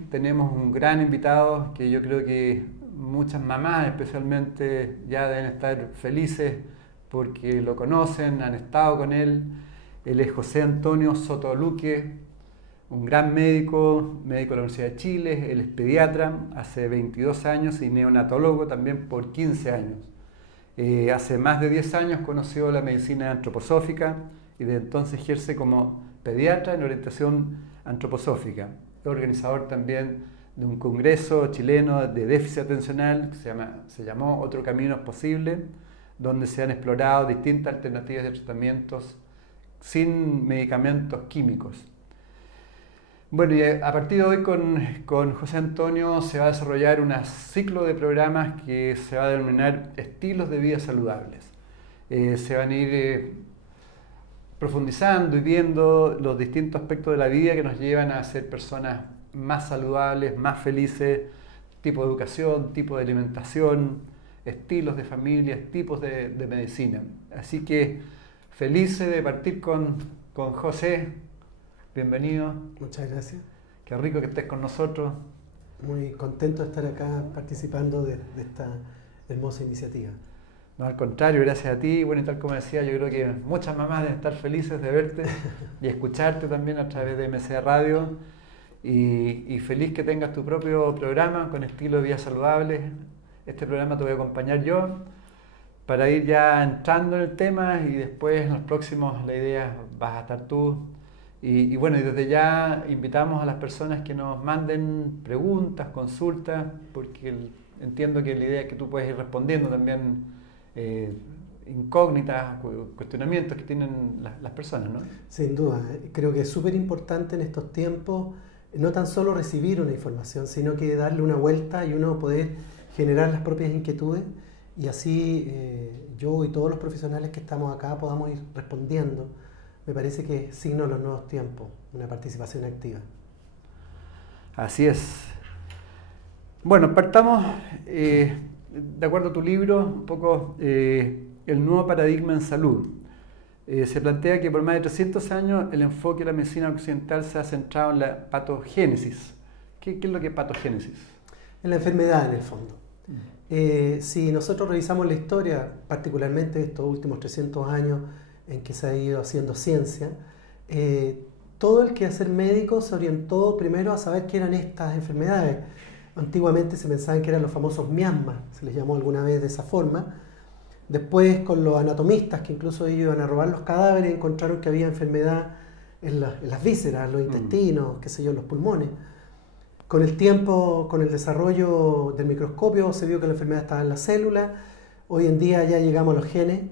hoy tenemos un gran invitado que yo creo que muchas mamás especialmente ya deben estar felices porque lo conocen, han estado con él. Él es José Antonio Sotoluque, un gran médico, médico de la Universidad de Chile. Él es pediatra hace 22 años y neonatólogo también por 15 años. Hace más de 10 años conoció la medicina antroposófica y desde entonces ejerce como pediatra en orientación antroposófica. Es organizador también de un congreso chileno de déficit atencional que se llamó Otro Camino es Posible, donde se han explorado distintas alternativas de tratamientos sin medicamentos químicos. Bueno, y a partir de hoy con José Antonio se va a desarrollar un ciclo de programas que se va a denominar Estilos de Vida Saludables. Se van a ir profundizando y viendo los distintos aspectos de la vida que nos llevan a ser personas más saludables, más felices, tipo de educación, tipo de alimentación, estilos de familia, tipos de medicina. Así que felices de partir con José. Bienvenido. Muchas gracias. Qué rico que estés con nosotros. Muy contento de estar acá participando de esta hermosa iniciativa. No, al contrario, gracias a ti. Bueno, y tal como decía, yo creo que muchas mamás deben estar felices de verte y escucharte también a través de MCA Radio. Y feliz que tengas tu propio programa con estilo de vida saludable. Este programa te voy a acompañar yo para ir ya entrando en el tema y después en los próximos, la idea, vas a estar tú. Y bueno, y desde ya invitamos a las personas que nos manden preguntas, consultas, porque entiendo que la idea es que tú puedes ir respondiendo también incógnitas, cuestionamientos que tienen las personas, ¿no? Sin duda, creo que es súper importante en estos tiempos no tan solo recibir una información, sino que darle una vuelta y uno poder generar las propias inquietudes y así yo y todos los profesionales que estamos acá podamos ir respondiendo. Me parece que es signo de los nuevos tiempos, una participación activa. Así es. Bueno, partamos, de acuerdo a tu libro, un poco el nuevo paradigma en salud. Se plantea que por más de 300 años el enfoque de la medicina occidental se ha centrado en la patogénesis. ¿Qué es lo que es patogénesis? En la enfermedad, en el fondo. Si nosotros revisamos la historia, particularmente estos últimos 300 años, en que se ha ido haciendo ciencia, todo el quehacer médico se orientó primero a saber qué eran estas enfermedades. Antiguamente se pensaban que eran los famosos miasmas, se les llamó alguna vez de esa forma. Después con los anatomistas, que incluso ellos iban a robar los cadáveres, encontraron que había enfermedad en las vísceras, los intestinos, qué sé yo, los pulmones. Con el tiempo, con el desarrollo del microscopio, se vio que la enfermedad estaba en las células. Hoy en día ya llegamos a los genes.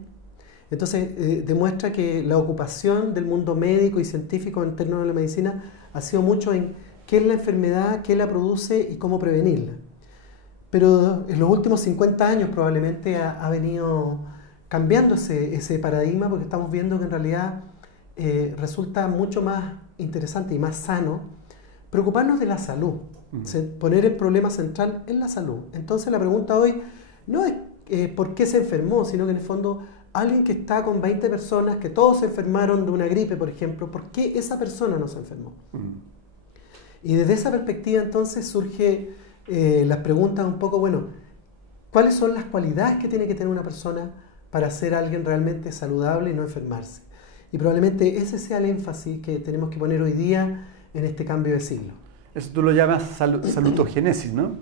Entonces demuestra que la ocupación del mundo médico y científico en términos de la medicina ha sido mucho en qué es la enfermedad, qué la produce y cómo prevenirla. Pero en los últimos 50 años probablemente ha venido cambiando ese paradigma porque estamos viendo que en realidad resulta mucho más interesante y más sano preocuparnos de la salud, poner el problema central en la salud. Entonces la pregunta hoy no es por qué se enfermó, sino que en el fondo alguien que está con 20 personas, que todos se enfermaron de una gripe, por ejemplo, ¿por qué esa persona no se enfermó? Y desde esa perspectiva entonces surge las preguntas un poco, bueno, ¿cuáles son las cualidades que tiene que tener una persona para ser alguien realmente saludable y no enfermarse? Y probablemente ese sea el énfasis que tenemos que poner hoy día en este cambio de siglo. Eso tú lo llamas salutogénesis, ¿no?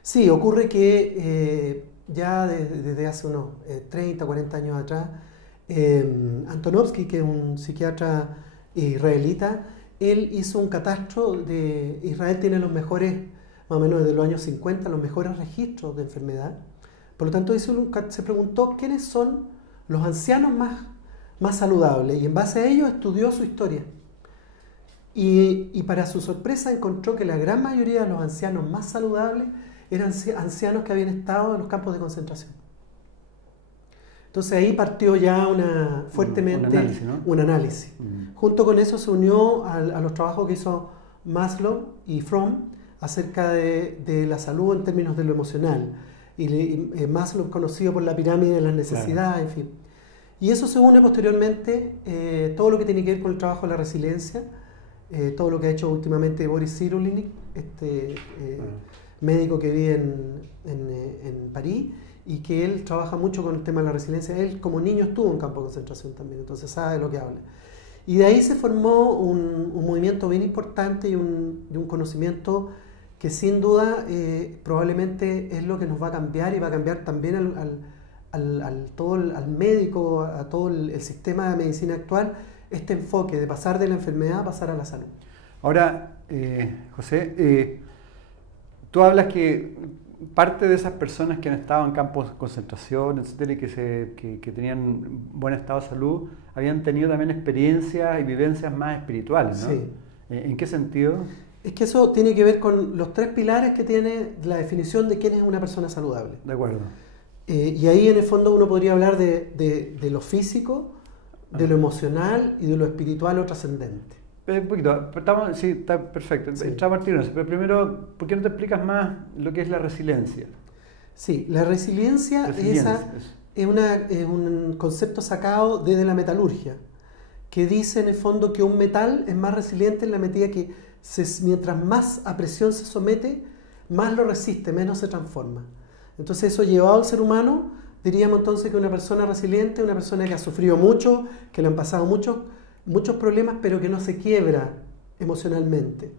Sí, ocurre que ya desde hace unos 30, 40 años atrás, Antonovsky, que es un psiquiatra israelita, él hizo un catastro de Israel, tiene los mejores, más o menos desde los años 50, los mejores registros de enfermedad. Por lo tanto, se preguntó quiénes son los ancianos más saludables y en base a ello estudió su historia. Y para su sorpresa encontró que la gran mayoría de los ancianos más saludables eran ancianos que habían estado en los campos de concentración. Entonces ahí partió ya fuertemente un análisis, ¿no? Un análisis. Junto con eso se unió a los trabajos que hizo Maslow y Fromm acerca de la salud en términos de lo emocional. Y Maslow conocido por la pirámide de las necesidades, claro. En fin. Y eso se une posteriormente todo lo que tiene que ver con el trabajo de la resiliencia todo lo que ha hecho últimamente Boris Cyrulnik, médico que vive en París, y que él trabaja mucho con el tema de la resiliencia. Él como niño estuvo en campo de concentración también, entonces sabe de lo que habla. Y de ahí se formó un movimiento bien importante y un conocimiento que sin duda probablemente es lo que nos va a cambiar, y va a cambiar también al médico, a todo el sistema de medicina actual, este enfoque de pasar de la enfermedad a pasar a la salud. Ahora, José, tú hablas que parte de esas personas que han estado en campos de concentración, etcétera, y que tenían buen estado de salud, habían tenido también experiencias y vivencias más espirituales, ¿no? Sí. ¿En qué sentido? Es que eso tiene que ver con los 3 pilares que tiene la definición de quién es una persona saludable. De acuerdo. Y ahí en el fondo uno podría hablar de lo físico, de lo emocional y de lo espiritual o trascendente. Un poquito, sí, está perfecto. Sí. Entramos al tiro en eso, pero primero, ¿por qué no te explicas más lo que es la resiliencia? Sí, la resiliencia es un concepto sacado desde la metalurgia, que dice en el fondo que un metal es más resiliente en la medida que mientras más a presión se somete, más lo resiste, menos se transforma. Entonces eso llevado al ser humano, diríamos entonces que una persona resiliente es una persona que ha sufrido mucho, que le han pasado muchos problemas, pero que no se quiebra emocionalmente.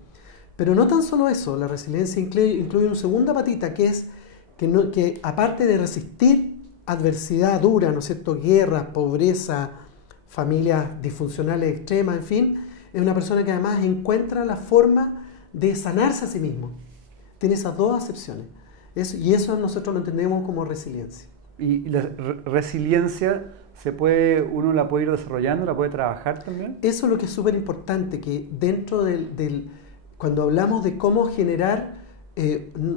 Pero no tan solo eso, la resiliencia incluye una segunda patita, que es que aparte de resistir adversidad dura, ¿no es cierto?, guerra, pobreza, familias disfuncionales extremas, en fin, es una persona que además encuentra la forma de sanarse a sí mismo. Tiene esas 2 acepciones. Y eso nosotros lo entendemos como resiliencia. ¿Y la resiliencia uno la puede ir desarrollando, la puede trabajar también? Eso es lo que es súper importante, que dentro cuando hablamos de cómo generar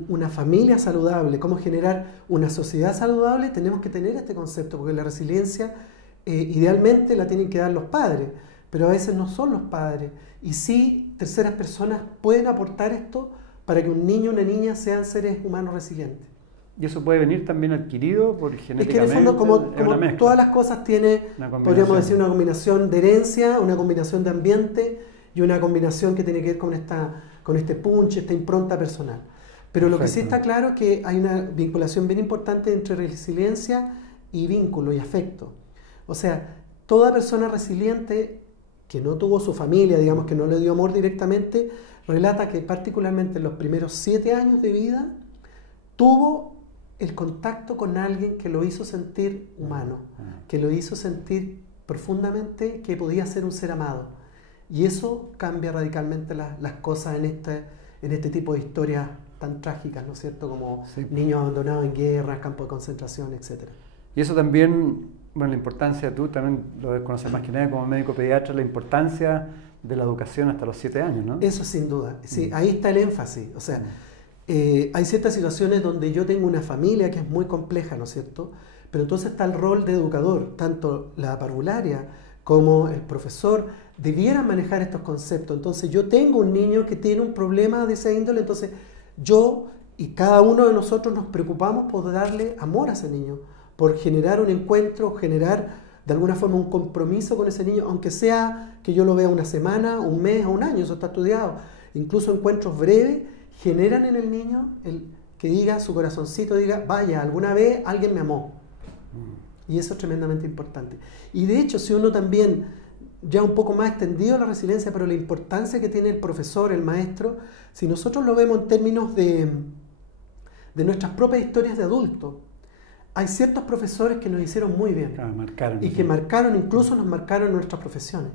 una familia saludable, cómo generar una sociedad saludable, tenemos que tener este concepto, porque la resiliencia idealmente la tienen que dar los padres, pero a veces no son los padres. Y sí, terceras personas pueden aportar esto para que un niño o una niña sean seres humanos resilientes. ¿Y eso puede venir también adquirido por genéticamente? Es que en el fondo, como todas las cosas, tiene, podríamos decir, una combinación de herencia, una combinación de ambiente y una combinación que tiene que ver con este punch, esta impronta personal. Pero Perfecto. Lo que sí está claro es que hay una vinculación bien importante entre resiliencia y vínculo y afecto. O sea, toda persona resiliente que no tuvo su familia, digamos que no le dio amor directamente, relata que particularmente en los primeros 7 años de vida tuvo el contacto con alguien que lo hizo sentir humano, que lo hizo sentir profundamente que podía ser un ser amado. Y eso cambia radicalmente las cosas en este tipo de historias tan trágicas, ¿no es cierto? Como sí. Niños abandonados en guerras, campos de concentración, etc. Y eso también, bueno, la importancia, tú también lo desconoces más que nadie como médico pediatra, la importancia de la educación hasta los 7 años, ¿no? Eso sin duda, sí, ahí está el énfasis, o sea, hay ciertas situaciones donde yo tengo una familia que es muy compleja, ¿no es cierto? Pero entonces está el rol de educador, tanto la parvularia como el profesor debieran manejar estos conceptos. Entonces yo tengo un niño que tiene un problema de esa índole, entonces yo y cada uno de nosotros nos preocupamos por darle amor a ese niño, por generar un encuentro, generar de alguna forma un compromiso con ese niño, aunque sea que yo lo vea una semana, un mes o un año, eso está estudiado. Incluso encuentros breves generan en el niño que diga, su corazoncito diga, vaya, alguna vez alguien me amó. Y eso es tremendamente importante. Y de hecho, si uno también, ya un poco más extendido la resiliencia, pero la importancia que tiene el profesor, el maestro, si nosotros lo vemos en términos de nuestras propias historias de adultos, hay ciertos profesores que nos hicieron muy bien. Claro, marcaron. Y que marcaron, incluso nos marcaron nuestras profesiones.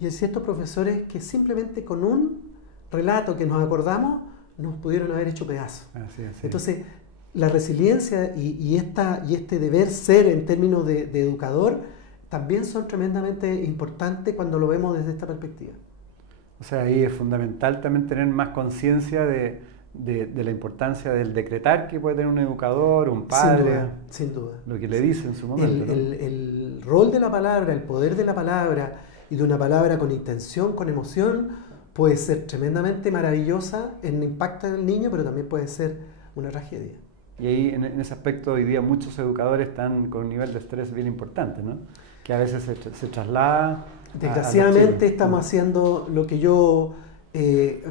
Y hay ciertos profesores que simplemente con un relato que nos acordamos, nos pudieron haber hecho pedazos. Así. Entonces, la resiliencia y este deber ser en términos de educador también son tremendamente importantes cuando lo vemos desde esta perspectiva. O sea, ahí es fundamental también tener más conciencia de la importancia del decretar que puede tener un educador, un padre. Sin duda. Lo que le dice en su momento. El rol de la palabra, el poder de la palabra y de una palabra con intención, con emoción, puede ser tremendamente maravillosa en el impacto en el niño, pero también puede ser una tragedia. Y ahí, en ese aspecto, hoy día muchos educadores están con un nivel de estrés bien importante, ¿no? Que a veces se traslada Desgraciadamente estamos haciendo lo que yo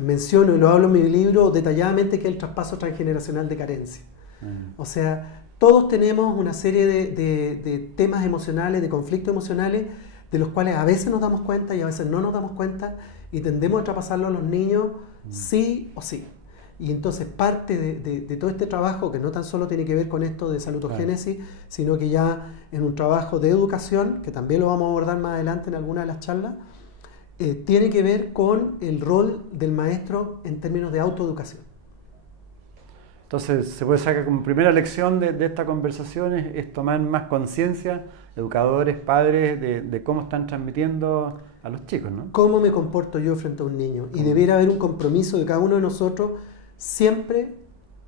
menciono y lo hablo en mi libro detalladamente, que es el traspaso transgeneracional de carencia. O sea, todos tenemos una serie de temas emocionales, de conflictos emocionales, de los cuales a veces nos damos cuenta y a veces no nos damos cuenta, y tendemos a traspasarlo a los niños sí o sí. Y entonces parte de todo este trabajo, que no tan solo tiene que ver con esto de salutogénesis, sino que ya en un trabajo de educación, que también lo vamos a abordar más adelante en alguna de las charlas, tiene que ver con el rol del maestro en términos de autoeducación. Entonces se puede sacar como primera lección de esta conversación es tomar más conciencia, educadores, padres, de cómo están transmitiendo a los chicos, ¿no? ¿Cómo me comporto yo frente a un niño? Y debiera haber un compromiso de cada uno de nosotros, siempre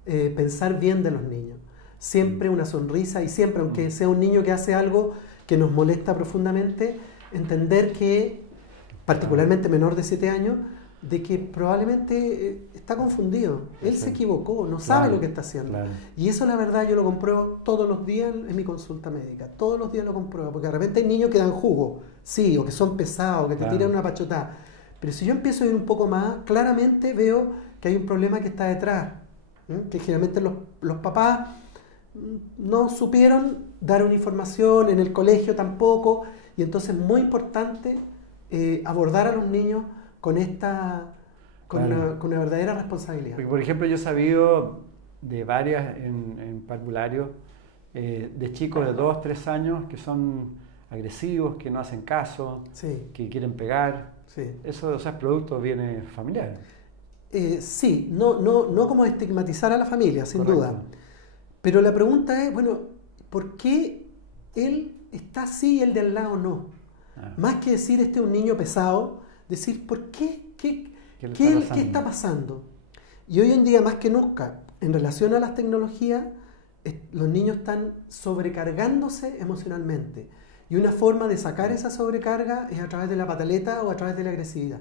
pensar bien de los niños, siempre una sonrisa, y siempre, aunque sea un niño que hace algo que nos molesta profundamente, entender que, particularmente menor de 7 años, de que probablemente está confundido, él se equivocó, no sabe lo que está haciendo. Y eso, la verdad, yo lo compruebo todos los días en mi consulta médica, todos los días lo compruebo, porque de repente hay niños que dan jugo, sí, o que son pesados, que te tiran una pachotada, pero si yo empiezo a ir un poco más, claramente veo que hay un problema que está detrás, que generalmente los papás no supieron dar una información, en el colegio tampoco, y entonces es muy importante abordar a los niños con una verdadera responsabilidad. Porque, por ejemplo, yo he sabido de varias en parvulario, de chicos de 2, 3 años que son agresivos, que no hacen caso, que quieren pegar. Eso, o sea, es producto viene familiar. Sí, no como estigmatizar a la familia, sin duda. Pero la pregunta es, bueno, ¿por qué él está así y el de al lado no? Más que decir este es un niño pesado, decir ¿por qué? ¿Qué está pasando? Y hoy en día, más que nunca, en relación a las tecnologías, los niños están sobrecargándose emocionalmente. Y una forma de sacar esa sobrecarga es a través de la pataleta o a través de la agresividad.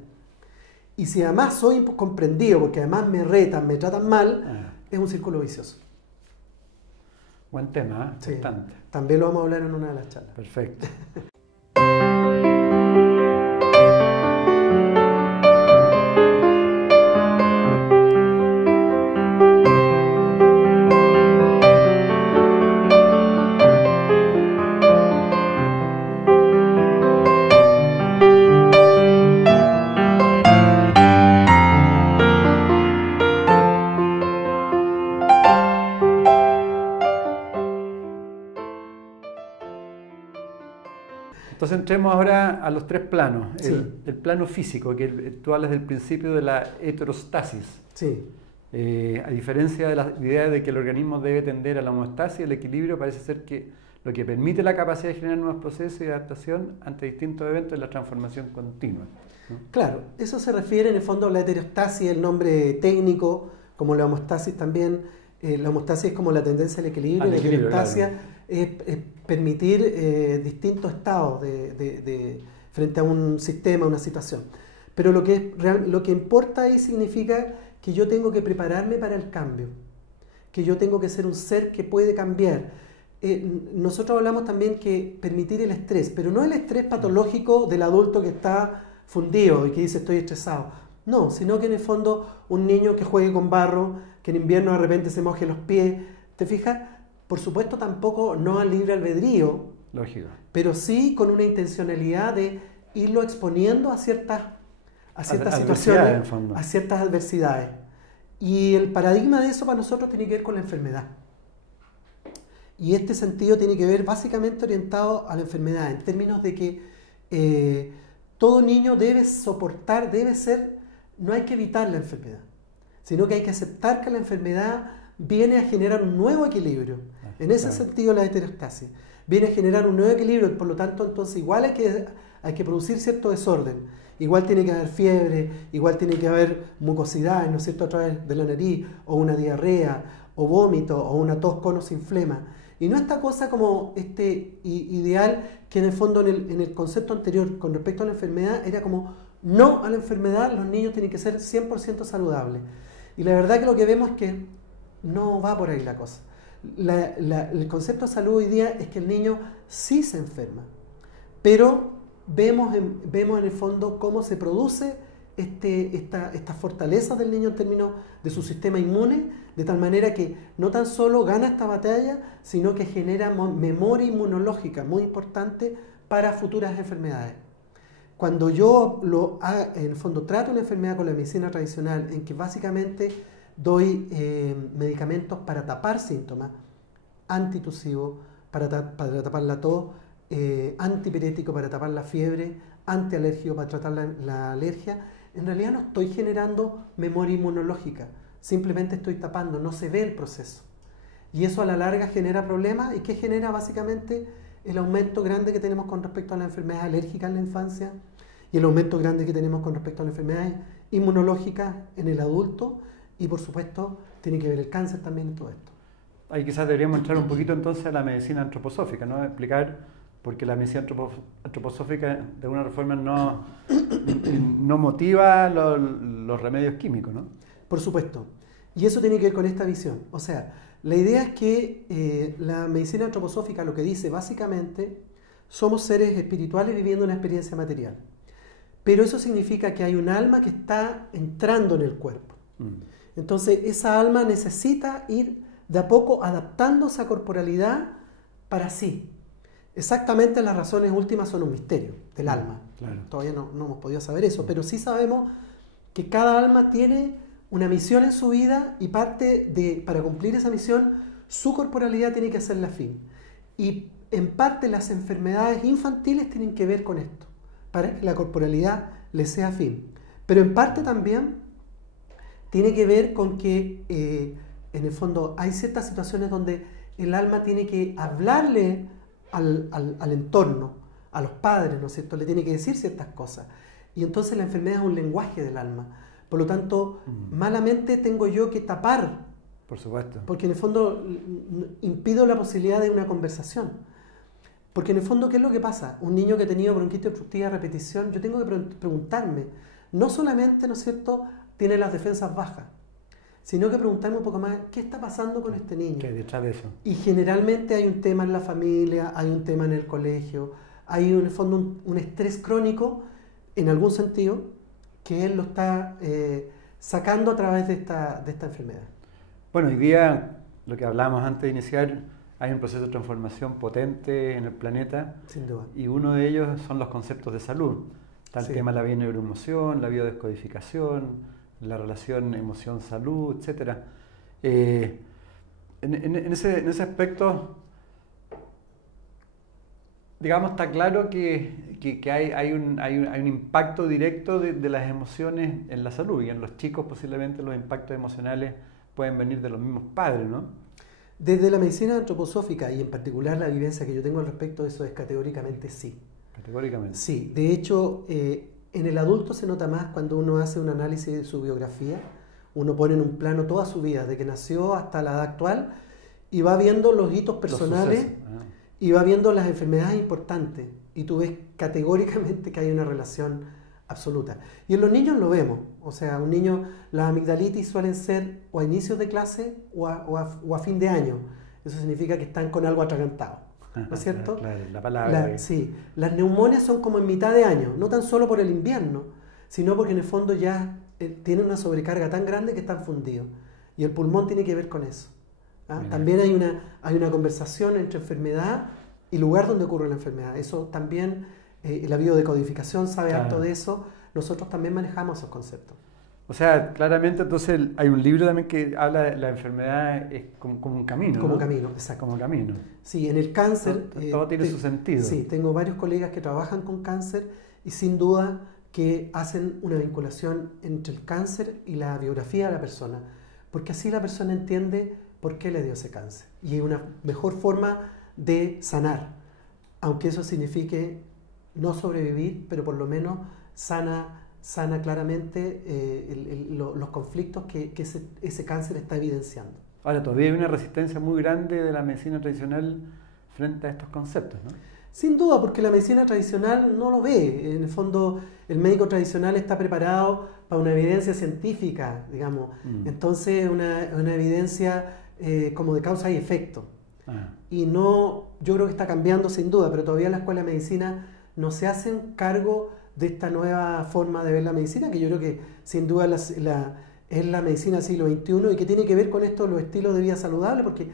Y si además soy comprendido, porque además me retan, me tratan mal, es un círculo vicioso. Buen tema, importante. También lo vamos a hablar en una de las charlas. Perfecto. Entonces entremos ahora a los 3 planos. El plano físico, que tú hablas del principio de la heterostasis. A diferencia de la idea de que el organismo debe tender a la homeostasis, el equilibrio parece ser que lo que permite la capacidad de generar nuevos procesos y adaptación ante distintos eventos es la transformación continua, ¿no? Claro, eso se refiere en el fondo a la heterostasis, el nombre técnico, como la homeostasis también. La homeostasis es como la tendencia al equilibrio, la heterostasia es permitir distintos estados frente a un sistema, una situación. Pero lo que importa ahí significa que yo tengo que prepararme para el cambio, que yo tengo que ser un ser que puede cambiar. Nosotros hablamos también que permitir el estrés, pero no el estrés patológico del adulto que está fundido y que dice estoy estresado. No, sino que en el fondo un niño que juegue con barro, que en invierno de repente se moje los pies, ¿te fijas? Por supuesto tampoco no al libre albedrío, lógico, pero sí con una intencionalidad de irlo exponiendo a ciertas situaciones, a ciertas adversidades. Y el paradigma de eso para nosotros tiene que ver con la enfermedad. Y este sentido tiene que ver básicamente orientado a la enfermedad, en términos de que todo niño debe soportar, no hay que evitar la enfermedad, sino que hay que aceptar que la enfermedad viene a generar un nuevo equilibrio. En ese sentido, la heterostasis viene a generar un nuevo equilibrio, por lo tanto, entonces igual hay que producir cierto desorden. Igual tiene que haber fiebre, igual tiene que haber mucosidad, ¿no es cierto?, a través de la nariz, o una diarrea, o vómito, o una tos con o sin flema. Y no esta cosa como ideal que en el fondo en el concepto anterior con respecto a la enfermedad era como no a la enfermedad, los niños tienen que ser 100% saludables. Y la verdad que lo que vemos es que no va por ahí la cosa. El concepto de salud hoy día es que el niño sí se enferma, pero vemos en el fondo cómo se produce esta fortaleza del niño en términos de su sistema inmune, de tal manera que no tan solo gana esta batalla, sino que genera memoria inmunológica muy importante para futuras enfermedades. Cuando yo en el fondo trato una enfermedad con la medicina tradicional, en que básicamente doy medicamentos para tapar síntomas, antitusivos para tapar la tos, antipirético para tapar la fiebre, antialérgico para tratar la alergia, en realidad no estoy generando memoria inmunológica, simplemente estoy tapando, no se ve el proceso. Y eso a la larga genera problemas. ¿Y qué genera básicamente? El aumento grande que tenemos con respecto a las enfermedades alérgicas en la infancia y el aumento grande que tenemos con respecto a las enfermedades inmunológicas en el adulto, y por supuesto tiene que ver el cáncer también en todo esto. Ahí quizás deberíamos entrar un poquito entonces a la medicina antroposófica, ¿no? Explicar por qué la medicina antroposófica de alguna forma no motiva los remedios químicos, ¿no? Por supuesto. Y eso tiene que ver con esta visión. O sea, la idea es que la medicina antroposófica lo que dice básicamente, somos seres espirituales viviendo una experiencia material. Pero eso significa que hay un alma que está entrando en el cuerpo. Entonces esa alma necesita ir de a poco adaptándose a corporalidad para sí. Exactamente las razones últimas son un misterio del alma. Claro. Todavía no hemos podido saber eso, pero sí sabemos que cada alma tiene una misión en su vida y para cumplir esa misión, su corporalidad tiene que hacerla fin. Y en parte las enfermedades infantiles tienen que ver con esto, para que la corporalidad le sea fin. Pero en parte también tiene que ver con que en el fondo hay ciertas situaciones donde el alma tiene que hablarle al entorno, a los padres, ¿no es cierto? Le tiene que decir ciertas cosas. Y entonces la enfermedad es un lenguaje del alma. Por lo tanto, malamente tengo yo que tapar. Por supuesto. Porque en el fondo impido la posibilidad de una conversación. Porque en el fondo, ¿qué es lo que pasa? Un niño que ha tenido bronquitis obstructiva a repetición, yo tengo que preguntarme, no solamente, ¿no es cierto?, tiene las defensas bajas, sino que preguntarme un poco más, ¿qué está pasando con este niño? ¿Qué hay detrás de eso? Y generalmente hay un tema en la familia, hay un tema en el colegio, hay en el fondo un estrés crónico, en algún sentido, que él lo está sacando a través de esta enfermedad. Bueno, hoy día, lo que hablábamos antes de iniciar, hay un proceso de transformación potente en el planeta. Sin duda. Y uno de ellos son los conceptos de salud. Está el tema de la bioneuroemoción, la biodescodificación, la relación emoción-salud, etc. En ese aspecto, digamos, está claro que hay un impacto directo de las emociones en la salud, y en los chicos posiblemente los impactos emocionales pueden venir de los mismos padres, ¿no? Desde la medicina antroposófica y en particular la vivencia que yo tengo al respecto de eso es categóricamente sí. Categóricamente. Sí, de hecho, en el adulto se nota más cuando uno hace un análisis de su biografía, uno pone en un plano toda su vida, de que nació hasta la edad actual, y va viendo los hitos personales, y va viendo las enfermedades importantes, y tú ves categóricamente que hay una relación absoluta. Y en los niños lo vemos, o sea, un niño, las amigdalitis suelen ser o a inicios de clase o a fin de año. Eso significa que están con algo atragantado, ¿no es cierto? Claro, la palabra. Sí, las neumonias son como en mitad de año, no tan solo por el invierno, sino porque en el fondo ya tienen una sobrecarga tan grande que están fundidos. Y el pulmón tiene que ver con eso. También hay una conversación entre enfermedad y lugar donde ocurre la enfermedad. Eso también, la biodecodificación sabe harto de eso. Nosotros también manejamos esos conceptos. O sea, claramente entonces hay un libro también que habla de la enfermedad es como un camino. Como ¿no? camino, exacto. Como camino. Sí, en el cáncer... Todo tiene su sentido. Sí, tengo varios colegas que trabajan con cáncer y sin duda que hacen una vinculación entre el cáncer y la biografía de la persona, porque así la persona entiende por qué le dio ese cáncer. Y hay una mejor forma de sanar, aunque eso signifique no sobrevivir, pero por lo menos sana claramente los conflictos que ese cáncer está evidenciando. Ahora, todavía hay una resistencia muy grande de la medicina tradicional frente a estos conceptos, ¿no? Sin duda, porque la medicina tradicional no lo ve. En el fondo, el médico tradicional está preparado para una evidencia científica, digamos. Entonces, una evidencia como de causa y efecto. Y no, yo creo que está cambiando sin duda, pero todavía la Escuela de Medicina no se hacen cargo de esta nueva forma de ver la medicina, que yo creo que sin duda es la medicina del siglo XXI y que tiene que ver con esto, los estilos de vida saludables, porque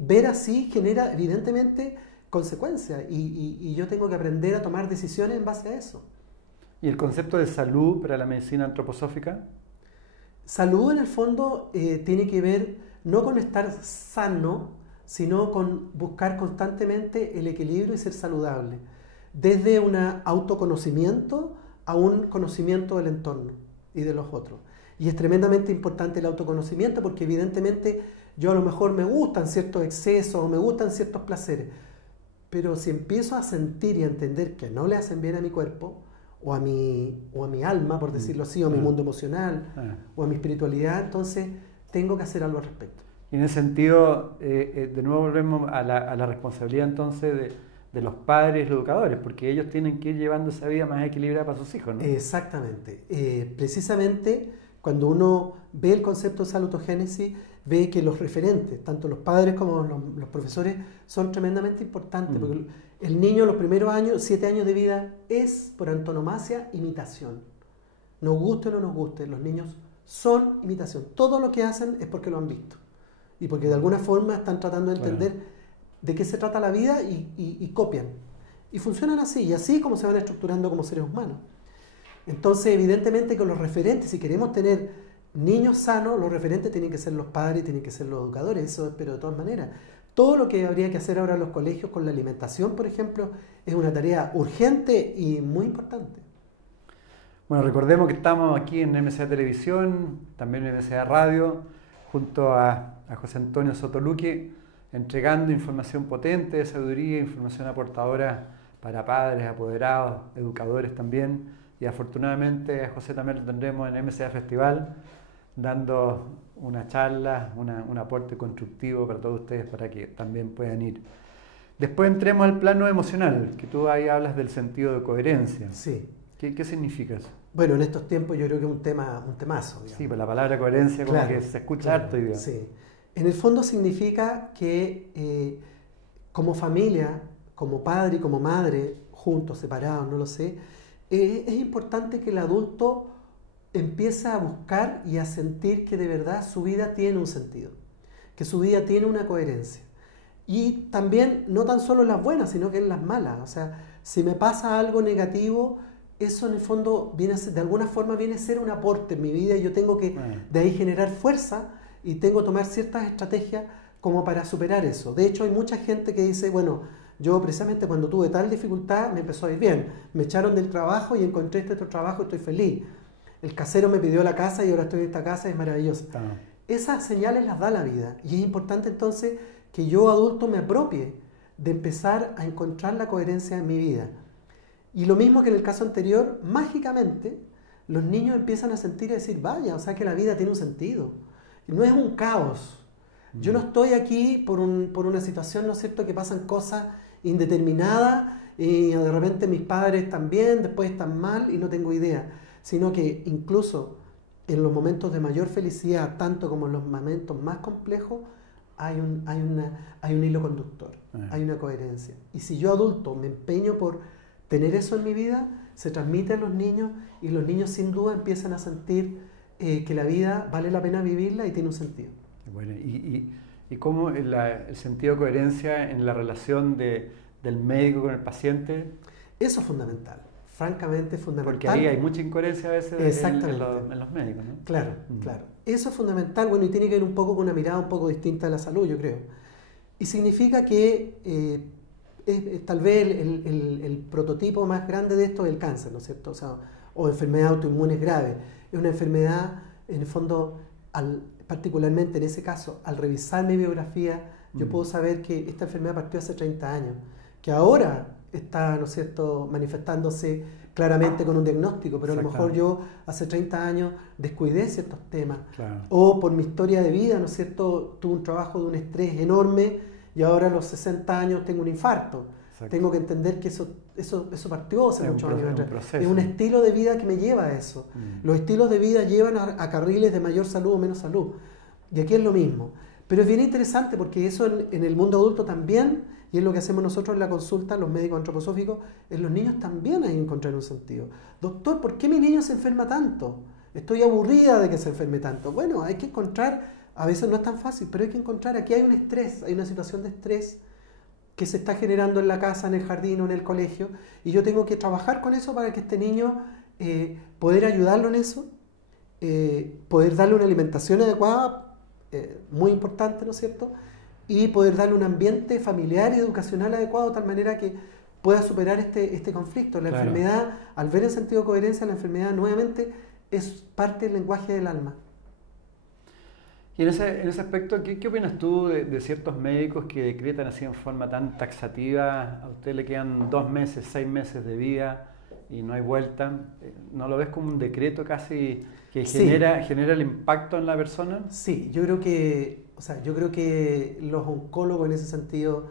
ver así genera evidentemente consecuencias y yo tengo que aprender a tomar decisiones en base a eso. ¿Y el concepto de salud para la medicina antroposófica? Salud en el fondo tiene que ver no con estar sano, sino con buscar constantemente el equilibrio y ser saludable, desde un autoconocimiento a un conocimiento del entorno y de los otros. Y es tremendamente importante el autoconocimiento porque evidentemente yo a lo mejor me gustan ciertos excesos o me gustan ciertos placeres, pero si empiezo a sentir y a entender que no le hacen bien a mi cuerpo o a mi alma, por decirlo así, o a mi mundo emocional o a mi espiritualidad, entonces tengo que hacer algo al respecto. Y en ese sentido, de nuevo volvemos a la responsabilidad entonces de los padres y los educadores, porque ellos tienen que ir llevando esa vida más equilibrada para sus hijos, ¿no? Exactamente. Precisamente cuando uno ve el concepto de salutogénesis, ve que los referentes, tanto los padres como los profesores, son tremendamente importantes, porque el niño los primeros años, 7 años de vida, es por antonomasia imitación. Nos guste o no nos guste, los niños son imitación. Todo lo que hacen es porque lo han visto y porque de alguna forma están tratando de entender de qué se trata la vida y copian. Y funcionan así, y así como se van estructurando como seres humanos. Entonces, evidentemente que los referentes, si queremos tener niños sanos, los referentes tienen que ser los padres, tienen que ser los educadores, eso, pero de todas maneras. Todo lo que habría que hacer ahora en los colegios con la alimentación, por ejemplo, es una tarea urgente y muy importante. Bueno, recordemos que estamos aquí en MCA Televisión, también en MCA Radio, junto a José Antonio Sotoluque, entregando información potente de sabiduría, información aportadora para padres, apoderados, educadores también. Y afortunadamente a José también lo tendremos en MCA Festival, dando una charla, un aporte constructivo para todos ustedes para que también puedan ir. Después entremos al plano emocional, que tú ahí hablas del sentido de coherencia. Sí. ¿Qué significa eso? Bueno, en estos tiempos yo creo que es un temazo. Digamos. Sí, pues la palabra coherencia como que se escucha harto. Sí. En el fondo significa que como familia, como padre y como madre, juntos, separados, no lo sé, es importante que el adulto empiece a buscar y a sentir que de verdad su vida tiene un sentido, que su vida tiene una coherencia. Y también, no tan solo en las buenas, sino que en las malas. O sea, si me pasa algo negativo, eso en el fondo viene de alguna forma viene a ser un aporte en mi vida y yo tengo que de ahí generar fuerza y tengo que tomar ciertas estrategias como para superar eso. De hecho, hay mucha gente que dice, bueno, yo precisamente cuando tuve tal dificultad me empezó a ir bien. Me echaron del trabajo y encontré este otro trabajo y estoy feliz. El casero me pidió la casa y ahora estoy en esta casa y es maravilloso. Esas señales las da la vida y es importante entonces que yo adulto me apropie de empezar a encontrar la coherencia en mi vida. Y lo mismo que en el caso anterior, mágicamente los niños empiezan a sentir y decir, vaya, o sea que la vida tiene un sentido. No es un caos. Yo no estoy aquí por una situación, ¿no es cierto?, que pasan cosas indeterminadas y de repente mis padres están bien, después están mal y no tengo idea. Sino que incluso en los momentos de mayor felicidad, tanto como en los momentos más complejos, hay un hilo conductor, hay una coherencia. Y si yo adulto me empeño por tener eso en mi vida, se transmite a los niños y los niños sin duda empiezan a sentir que la vida vale la pena vivirla y tiene un sentido. Bueno, ¿y cómo el sentido de coherencia en la relación del médico con el paciente? Eso es fundamental, francamente fundamental. Porque ahí hay mucha incoherencia a veces en los médicos, ¿no? Claro, claro. Eso es fundamental, bueno, y tiene que ver un poco con una mirada un poco distinta de la salud, yo creo. Y significa que tal vez el prototipo más grande de esto es el cáncer, ¿no es cierto? O sea, o enfermedades autoinmunes graves. Es una enfermedad, en el fondo, particularmente en ese caso, al revisar mi biografía, yo puedo saber que esta enfermedad partió hace 30 años, que ahora está, ¿no es cierto?, manifestándose claramente con un diagnóstico, pero a lo mejor yo hace 30 años descuidé ciertos temas, o por mi historia de vida, ¿no es cierto?, tuve un trabajo de un estrés enorme y ahora a los 60 años tengo un infarto. Tengo que entender que eso partió hace muchos años atrás. Es un estilo de vida que me lleva a eso. Los estilos de vida llevan a carriles de mayor salud o menos salud. Y aquí es lo mismo. Pero es bien interesante porque eso en el mundo adulto también, y es lo que hacemos nosotros en la consulta, los médicos antroposóficos, en los niños también hay que encontrar un sentido. Doctor, ¿por qué mi niño se enferma tanto? Estoy aburrida de que se enferme tanto. Bueno, hay que encontrar, a veces no es tan fácil, pero hay que encontrar, aquí hay un estrés, hay una situación de estrés que se está generando en la casa, en el jardín o en el colegio, y yo tengo que trabajar con eso para que este niño, poder ayudarlo en eso, poder darle una alimentación adecuada, muy importante, ¿no es cierto? Y poder darle un ambiente familiar y educacional adecuado de tal manera que pueda superar este conflicto. La enfermedad, al ver el sentido de coherencia, la enfermedad nuevamente es parte del lenguaje del alma. Y en ese aspecto, ¿qué opinas tú de ciertos médicos que decretan así en forma tan taxativa? A usted le quedan 2 meses, 6 meses de vida y no hay vuelta. ¿No lo ves como un decreto casi que genera el impacto en la persona? Sí, yo creo que los oncólogos en ese sentido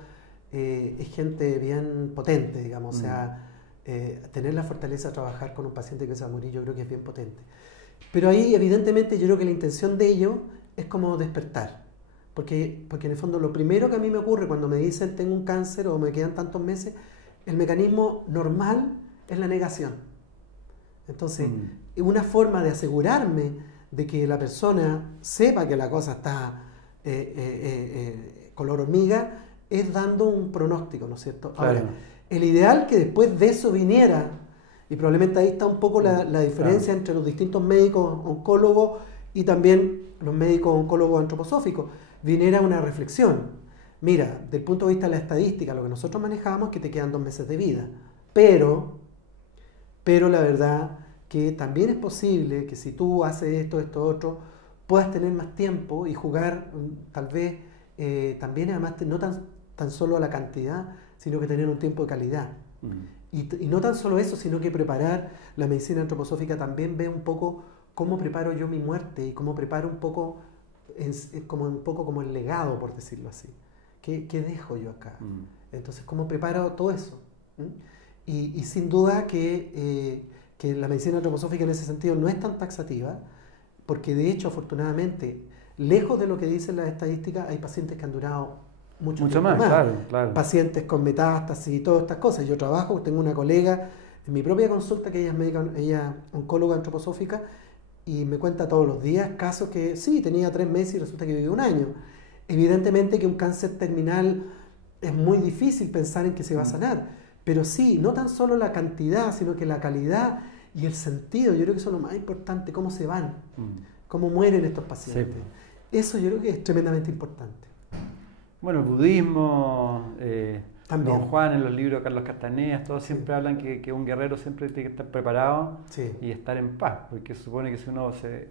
es gente bien potente, digamos. O sea, tener la fortaleza de trabajar con un paciente que se va a morir, yo creo que es bien potente. Pero ahí, evidentemente, yo creo que la intención de ellos es como despertar. Porque en el fondo lo primero que a mí me ocurre cuando me dicen tengo un cáncer o me quedan tantos meses, el mecanismo normal es la negación. Entonces, una forma de asegurarme de que la persona sepa que la cosa está color hormiga es dando un pronóstico, ¿no es cierto? Claro. Ahora, el ideal que después de eso viniera, y probablemente ahí está un poco la diferencia entre los distintos médicos oncólogos y también los médicos oncólogos antroposóficos, viniera una reflexión. Mira, del punto de vista de la estadística, lo que nosotros manejamos es que te quedan 2 meses de vida, pero la verdad que también es posible que si tú haces esto, otro, puedas tener más tiempo y jugar tal vez también además no tan solo a la cantidad, sino que tener un tiempo de calidad. Y no tan solo eso, sino que preparar la medicina antroposófica también ve un poco cómo preparo yo mi muerte y cómo preparo un poco como el legado, por decirlo así. ¿Qué dejo yo acá? Entonces, ¿cómo preparo todo eso? Y sin duda que la medicina antroposófica en ese sentido no es tan taxativa, porque de hecho, afortunadamente, lejos de lo que dicen las estadísticas, hay pacientes que han durado mucho más. Claro. Pacientes con metástasis y todas estas cosas. Yo tengo una colega en mi propia consulta que ella es médica, ella oncóloga antroposófica, y me cuenta todos los días casos que sí, tenía 3 meses y resulta que vivió 1 año. Evidentemente que un cáncer terminal es muy difícil pensar en que se va a sanar, pero sí, no tan solo la cantidad, sino que la calidad y el sentido, yo creo que eso es lo más importante, cómo se van, cómo mueren estos pacientes. Sí. Eso yo creo que es tremendamente importante. Bueno, el budismo, también. Don Juan en los libros de Carlos Castanedas, todos siempre hablan que un guerrero siempre tiene que estar preparado y estar en paz, porque se supone que si uno se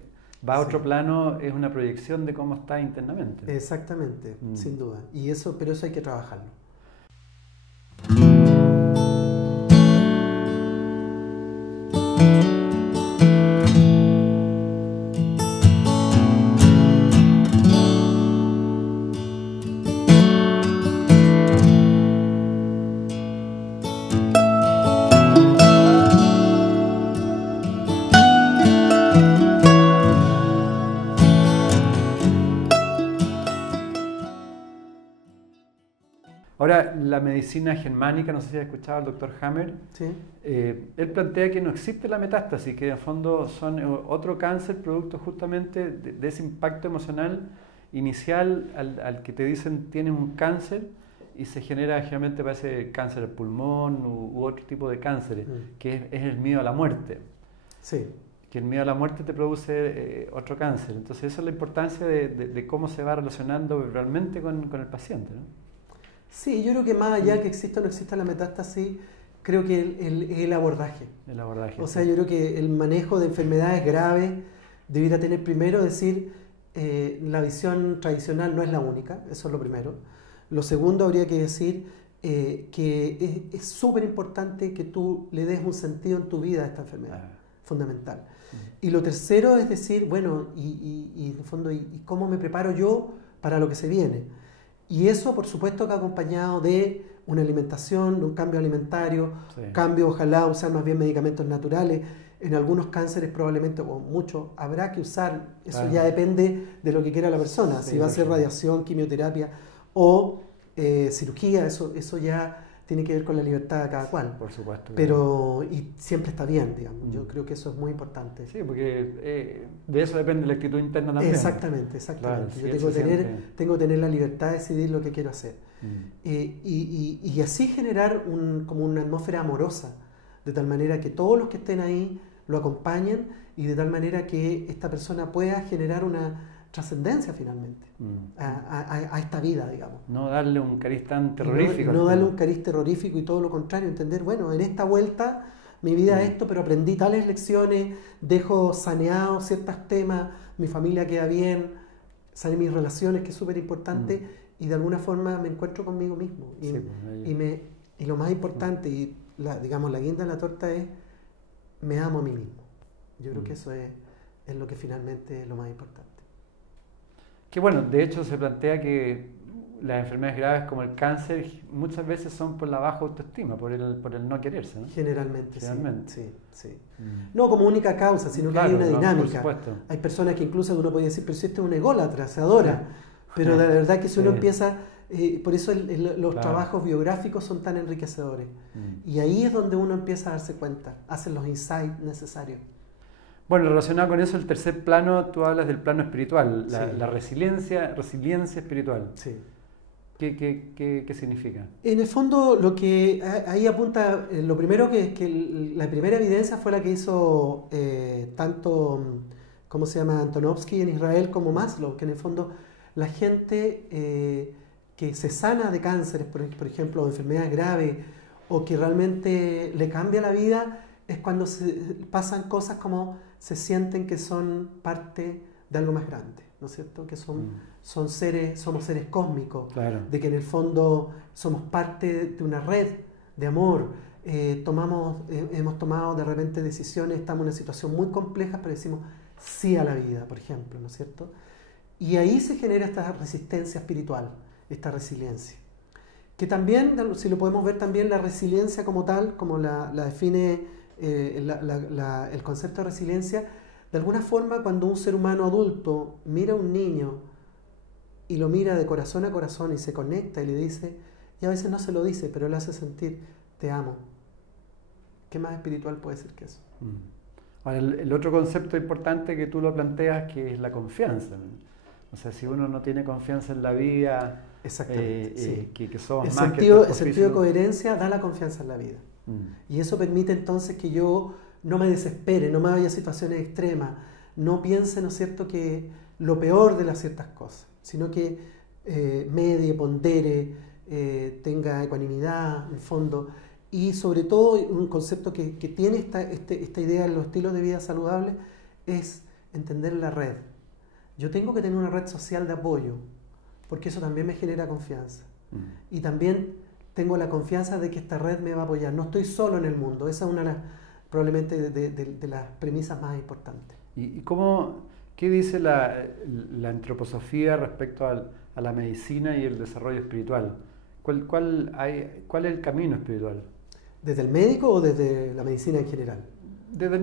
va a otro plano es una proyección de cómo está internamente. Exactamente, sin duda. Pero eso hay que trabajarlo. Ahora, la medicina germánica, no sé si has escuchado al doctor Hammer, él plantea que no existe la metástasis, que en el fondo son otro cáncer producto justamente de ese impacto emocional inicial al que te dicen tienes un cáncer y se genera generalmente parece cáncer del pulmón u otro tipo de cánceres, que es el miedo a la muerte. Sí. Que el miedo a la muerte te produce otro cáncer. Entonces esa es la importancia de cómo se va relacionando realmente con el paciente, ¿no? Sí, yo creo que más allá que exista o no exista la metástasis, creo que el abordaje. El abordaje. O sea, yo creo que el manejo de enfermedades graves debiera tener primero decir, la visión tradicional no es la única, eso es lo primero. Lo segundo habría que decir que es súper importante que tú le des un sentido en tu vida a esta enfermedad, fundamental. Y lo tercero es decir, bueno, y en el fondo, ¿y cómo me preparo yo para lo que se viene? Y eso, por supuesto, que acompañado de una alimentación, de un cambio alimentario, cambio, ojalá usar más bien medicamentos naturales. En algunos cánceres probablemente, o muchos, habrá que usar, eso ya depende de lo que quiera la persona, si va a ser radiación, quimioterapia, o cirugía, eso ya tiene que ver con la libertad de cada cual. Por supuesto. Pero, y siempre está bien, digamos. Yo creo que eso es muy importante. Sí, porque de eso depende la actitud interna también. Exactamente. Claro, Yo tengo que tener la libertad de decidir lo que quiero hacer. Y así generar como una atmósfera amorosa, de tal manera que todos los que estén ahí lo acompañen y de tal manera que esta persona pueda generar una trascendencia finalmente a esta vida, digamos. No darle un cariz tan terrorífico. No darle un cariz terrorífico y todo lo contrario, entender, bueno, en esta vuelta mi vida es esto, pero aprendí tales lecciones, dejo saneados ciertos temas, mi familia queda bien, salen mis relaciones, que es súper importante, y de alguna forma me encuentro conmigo mismo. Y, sí, y lo más importante, y digamos la guinda de la torta es, me amo a mí mismo. Yo creo que eso es lo que finalmente es lo más importante. Que bueno, de hecho se plantea que las enfermedades graves como el cáncer muchas veces son por la baja autoestima, por el no quererse, ¿no? Generalmente. Sí. No como única causa, sino que hay una dinámica. Hay personas que incluso uno puede decir, pero si esto es un ególatra, se adora. Pero la verdad que si uno empieza, por eso los trabajos biográficos son tan enriquecedores. Y ahí es donde uno empieza a darse cuenta, hacen los insights necesarios. Bueno, relacionado con eso, el tercer plano, tú hablas del plano espiritual, la resiliencia espiritual. Sí. ¿Qué significa? En el fondo, lo que ahí apunta, lo primero que la primera evidencia fue la que hizo tanto, ¿cómo se llama?, Antonovsky en Israel como Maslow, que en el fondo la gente que se sana de cánceres, por ejemplo, o enfermedades graves, o que realmente le cambia la vida, es cuando pasan cosas como se sienten que son parte de algo más grande, ¿no es cierto? Que somos seres cósmicos, claro. De que en el fondo somos parte de una red de amor, hemos tomado de repente decisiones, estamos en una situación muy compleja, pero decimos sí a la vida, por ejemplo, ¿no es cierto? Y ahí se genera esta resistencia espiritual, esta resiliencia. Que también, si lo podemos ver también, la resiliencia como tal, como la define el concepto de resiliencia, de alguna forma cuando un ser humano adulto mira a un niño y lo mira de corazón a corazón y se conecta y le dice, y a veces no se lo dice, pero le hace sentir, te amo. ¿Qué más espiritual puede ser que eso? Ahora, el otro concepto importante que tú lo planteas, que es la confianza. O sea, si uno no tiene confianza en la vida, exactamente, que somos el más sentido, que el sentido de coherencia da la confianza en la vida. Y eso permite entonces que yo no me desespere, no me vaya a situaciones extremas, no piense, ¿no es cierto?, que lo peor de las ciertas cosas, sino que medie, pondere, tenga ecuanimidad, en el fondo, y sobre todo un concepto que tiene esta idea en los estilos de vida saludables es entender la red. Yo tengo que tener una red social de apoyo, porque eso también me genera confianza. Y también tengo la confianza de que esta red me va a apoyar. No estoy solo en el mundo. Esa es una de las, probablemente de las premisas más importantes. ¿Y qué dice la antroposofía respecto a la medicina y el desarrollo espiritual? ¿Cuál es el camino espiritual? ¿Desde el médico o desde la medicina en general? Desde el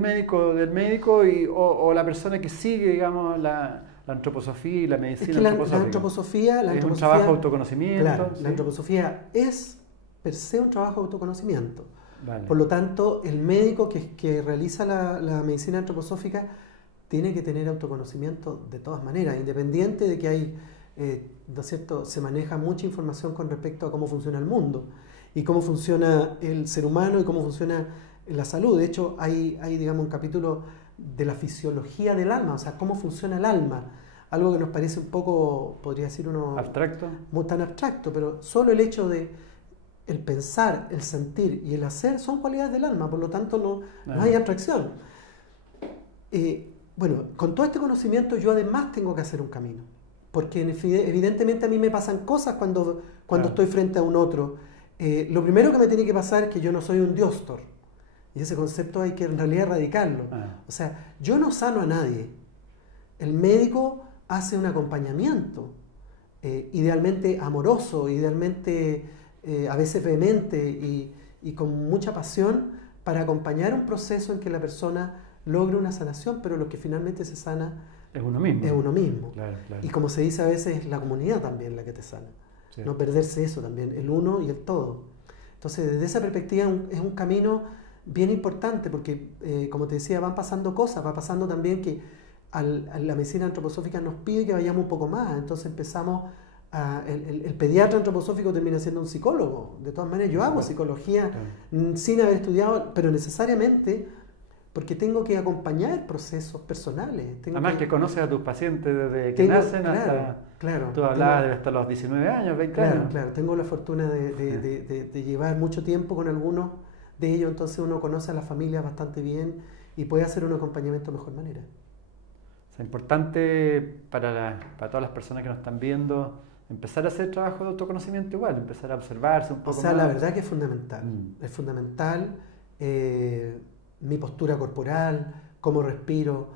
médico o la persona que sigue, digamos, la antroposofía y la medicina antroposófica. La antroposofía es un trabajo de autoconocimiento. Claro, ¿sí? La antroposofía es per se un trabajo de autoconocimiento. Vale. Por lo tanto, el médico que realiza la medicina antroposófica tiene que tener autoconocimiento de todas maneras, independiente de que hay, ¿no es cierto?, se maneja mucha información con respecto a cómo funciona el mundo y cómo funciona el ser humano y cómo funciona la salud. De hecho, hay digamos, un capítulo de la fisiología del alma, o sea, cómo funciona el alma. Algo que nos parece un poco, podría decir uno... ¿abstracto? Muy tan abstracto, pero solo el hecho de el pensar, el sentir y el hacer son cualidades del alma, por lo tanto no hay abstracción. Bueno, con todo este conocimiento yo además tengo que hacer un camino, porque evidentemente a mí me pasan cosas cuando estoy frente a un otro. Lo primero que me tiene que pasar es que yo no soy un diostor, y ese concepto hay que en realidad erradicarlo. O sea, yo no sano a nadie. El médico hace un acompañamiento, idealmente amoroso, idealmente a veces vehemente y con mucha pasión para acompañar un proceso en que la persona logre una sanación, pero lo que finalmente se sana es uno mismo. Es uno mismo. Claro. Y como se dice a veces, la comunidad también la que te sana. Sí. no perderse eso también, el uno y el todo. Entonces, desde esa perspectiva es un camino bien importante porque, como te decía, van pasando cosas, va pasando también que la medicina antroposófica nos pide que vayamos un poco más, entonces empezamos el pediatra antroposófico termina siendo un psicólogo. De todas maneras, yo hago psicología sin haber estudiado, pero necesariamente porque tengo que acompañar procesos personales. Además que conoces a tus pacientes desde que nacen hasta... Claro, tú hablabas de hasta los 19 años, 20 años. Claro, tengo la fortuna de llevar mucho tiempo con algunos de ellos, entonces uno conoce a la familia bastante bien y puede hacer un acompañamiento de mejor manera. Es importante para todas las personas que nos están viendo empezar a hacer trabajo de autoconocimiento igual, empezar a observarse un poco más. O sea, la verdad que es fundamental. Es fundamental mi postura corporal, cómo respiro,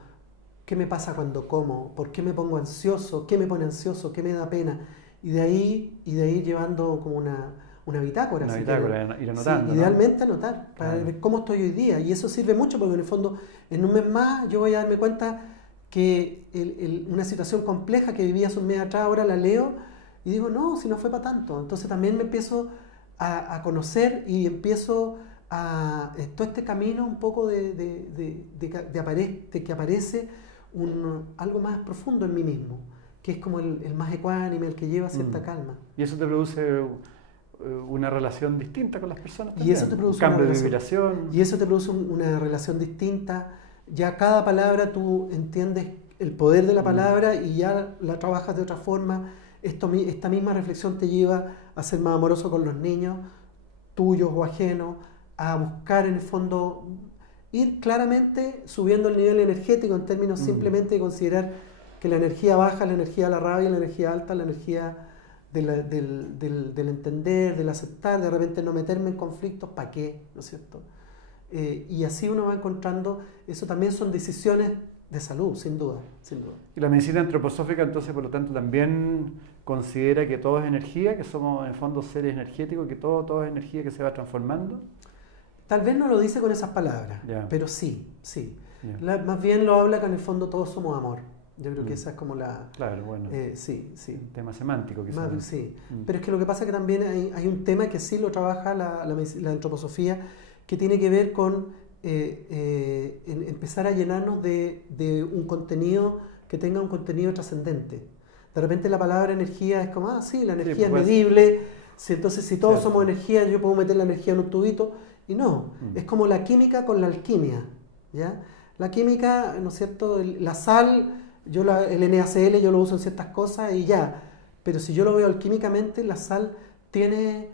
qué me pasa cuando como, por qué me pongo ansioso, qué me pone ansioso, qué me da pena. Y de ahí llevando como una bitácora. Una bitácora, ir anotando. Sí, idealmente anotar, para ver cómo estoy hoy día. Y eso sirve mucho porque en el fondo, en un mes más, yo voy a darme cuenta que una situación compleja que vivía hace un mes atrás, ahora la leo y digo, no, si no fue para tanto. Entonces también me empiezo a conocer y empiezo a todo este camino un poco de que aparece algo más profundo en mí mismo, que es como el más ecuánime, el que lleva cierta calma. Y eso te produce una relación distinta con las personas también. Y eso te produce un cambio de vibración. Y eso te produce una relación distinta. Ya cada palabra tú entiendes el poder de la palabra y ya la trabajas de otra forma. Esta misma reflexión te lleva a ser más amoroso con los niños, tuyos o ajenos, a buscar en el fondo, ir claramente subiendo el nivel energético en términos simplemente de considerar que la energía baja, la energía de la rabia, la energía alta, la energía del entender, del aceptar, de repente no meterme en conflictos, ¿para qué? ¿No es cierto? Y así uno va encontrando, eso también son decisiones de salud, sin duda, sin duda. Y la medicina antroposófica entonces, por lo tanto, también considera que todo es energía, que somos en el fondo seres energéticos, que todo es energía que se va transformando. Tal vez no lo dice con esas palabras, pero sí. Más bien lo habla que en el fondo todos somos amor. Yo creo que esa es como la... Claro, bueno. Sí. Un tema semántico quizás. Sí. Pero es que lo que pasa es que también hay un tema que sí lo trabaja la antroposofía, que tiene que ver con empezar a llenarnos de un contenido que tenga un contenido trascendente. De repente la palabra energía es como, la energía es medible, entonces si todos somos energía, yo puedo meter la energía en un tubito, y no, es como la química con la alquimia, ¿ya? La química, ¿no es cierto? La sal, el NaCl yo lo uso en ciertas cosas y ya, pero si yo lo veo alquímicamente, la sal tiene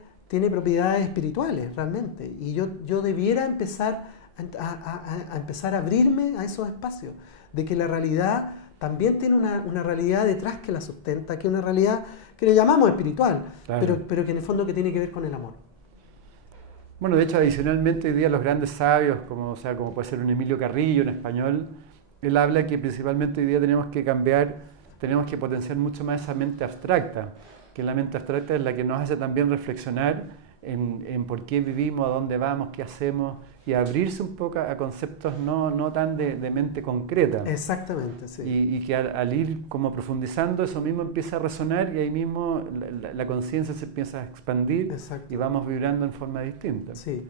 propiedades espirituales realmente, y yo debiera empezar a abrirme a esos espacios, de que la realidad también tiene una realidad detrás que la sustenta, que es una realidad que le llamamos espiritual, pero que en el fondo que tiene que ver con el amor. Bueno, de hecho, adicionalmente, hoy día los grandes sabios, como puede ser un Emilio Carrillo en español, él habla que principalmente hoy día tenemos que potenciar mucho más esa mente abstracta, que la mente abstracta es la que nos hace también reflexionar en por qué vivimos, a dónde vamos, qué hacemos, y abrirse un poco a conceptos no tan de mente concreta. Exactamente, sí. Y que al ir como profundizando, eso mismo empieza a resonar y ahí mismo la conciencia se empieza a expandir. Exacto. Y vamos vibrando en forma distinta. Sí.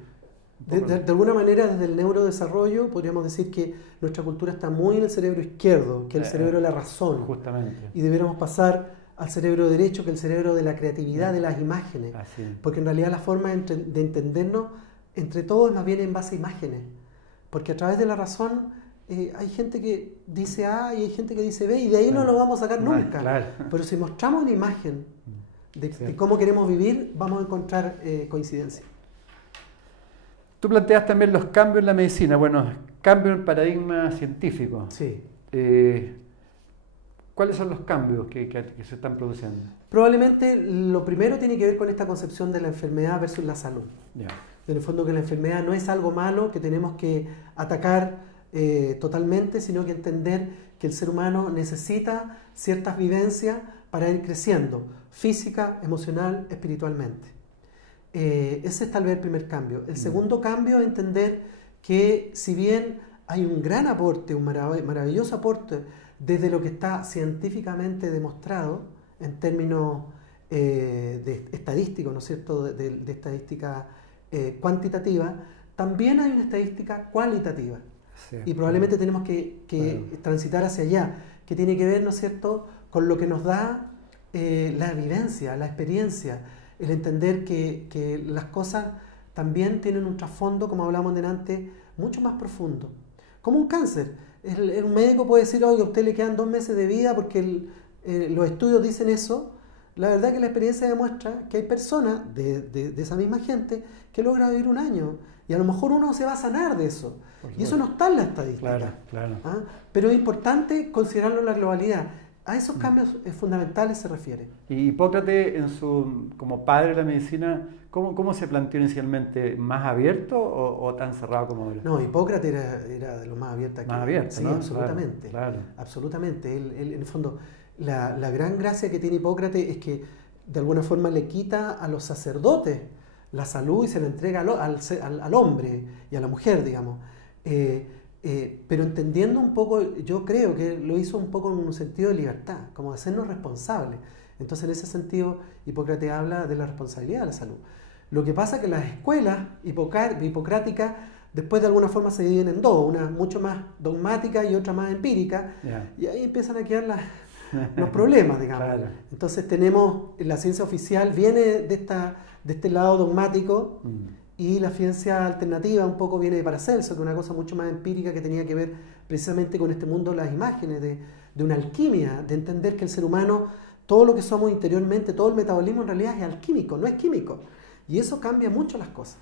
De alguna manera, desde el neurodesarrollo, podríamos decir que nuestra cultura está muy en el cerebro izquierdo, que es el cerebro de la razón. Justamente. Y deberíamos pasar al cerebro derecho, que es el cerebro de la creatividad, de las imágenes. Así. Porque en realidad la forma de entendernos entre todos es más bien en base a imágenes. Porque a través de la razón hay gente que dice A y hay gente que dice B, y de ahí no lo vamos a sacar nunca. Claro. Pero si mostramos una imagen de cómo queremos vivir, vamos a encontrar coincidencia. Tú planteas también los cambios en la medicina. Bueno, cambio en el paradigma científico. Sí. ¿Cuáles son los cambios que se están produciendo? Probablemente lo primero tiene que ver con esta concepción de la enfermedad versus la salud. En el fondo, que la enfermedad no es algo malo que tenemos que atacar totalmente, sino que entender que el ser humano necesita ciertas vivencias para ir creciendo, física, emocional, espiritualmente. Ese es tal vez el primer cambio. El segundo cambio es entender que si bien hay un gran aporte, un maravilloso aporte desde lo que está científicamente demostrado en términos estadístico, ¿no es cierto?, de estadística cuantitativa, también hay una estadística cualitativa. Sí, Y probablemente tenemos que transitar hacia allá, que tiene que ver, ¿no es cierto?, con lo que nos da la vivencia, la experiencia, el entender que las cosas también tienen un trasfondo, como hablamos delante, mucho más profundo. Como un cáncer. Un médico puede decir, oye, a usted le quedan 2 meses de vida porque los estudios dicen eso. La verdad que la experiencia demuestra que hay personas de esa misma gente que logra vivir 1 año. Y a lo mejor uno se va a sanar de eso. Y eso no está en la estadística. Claro, claro. ¿Ah? Pero es importante considerarlo en la globalidad. A esos cambios fundamentales se refiere. Y Hipócrates, como padre de la medicina, ¿cómo se planteó inicialmente? ¿Más abierto o tan cerrado como ahora? No, Hipócrates era de los más abiertos. Más abierto, sí, ¿no? absolutamente. Claro. Absolutamente. Él, en el fondo, la gran gracia que tiene Hipócrates es que de alguna forma le quita a los sacerdotes la salud y se la entrega al hombre y a la mujer, digamos. Pero entendiendo un poco, yo creo que lo hizo un poco en un sentido de libertad, como de hacernos responsables. Entonces, en ese sentido, Hipócrates habla de la responsabilidad de la salud. Lo que pasa es que las escuelas hipocráticas después de alguna forma se dividen en 2, una mucho más dogmática y otra más empírica, y ahí empiezan a quedar los problemas, digamos. Claro. Entonces tenemos, la ciencia oficial viene de este lado dogmático, y la ciencia alternativa un poco viene de Paracelso, que es una cosa mucho más empírica que tenía que ver precisamente con este mundo de las imágenes, de una alquimia, de entender que el ser humano, todo lo que somos interiormente, todo el metabolismo en realidad es alquímico, no es químico. Y eso cambia mucho las cosas.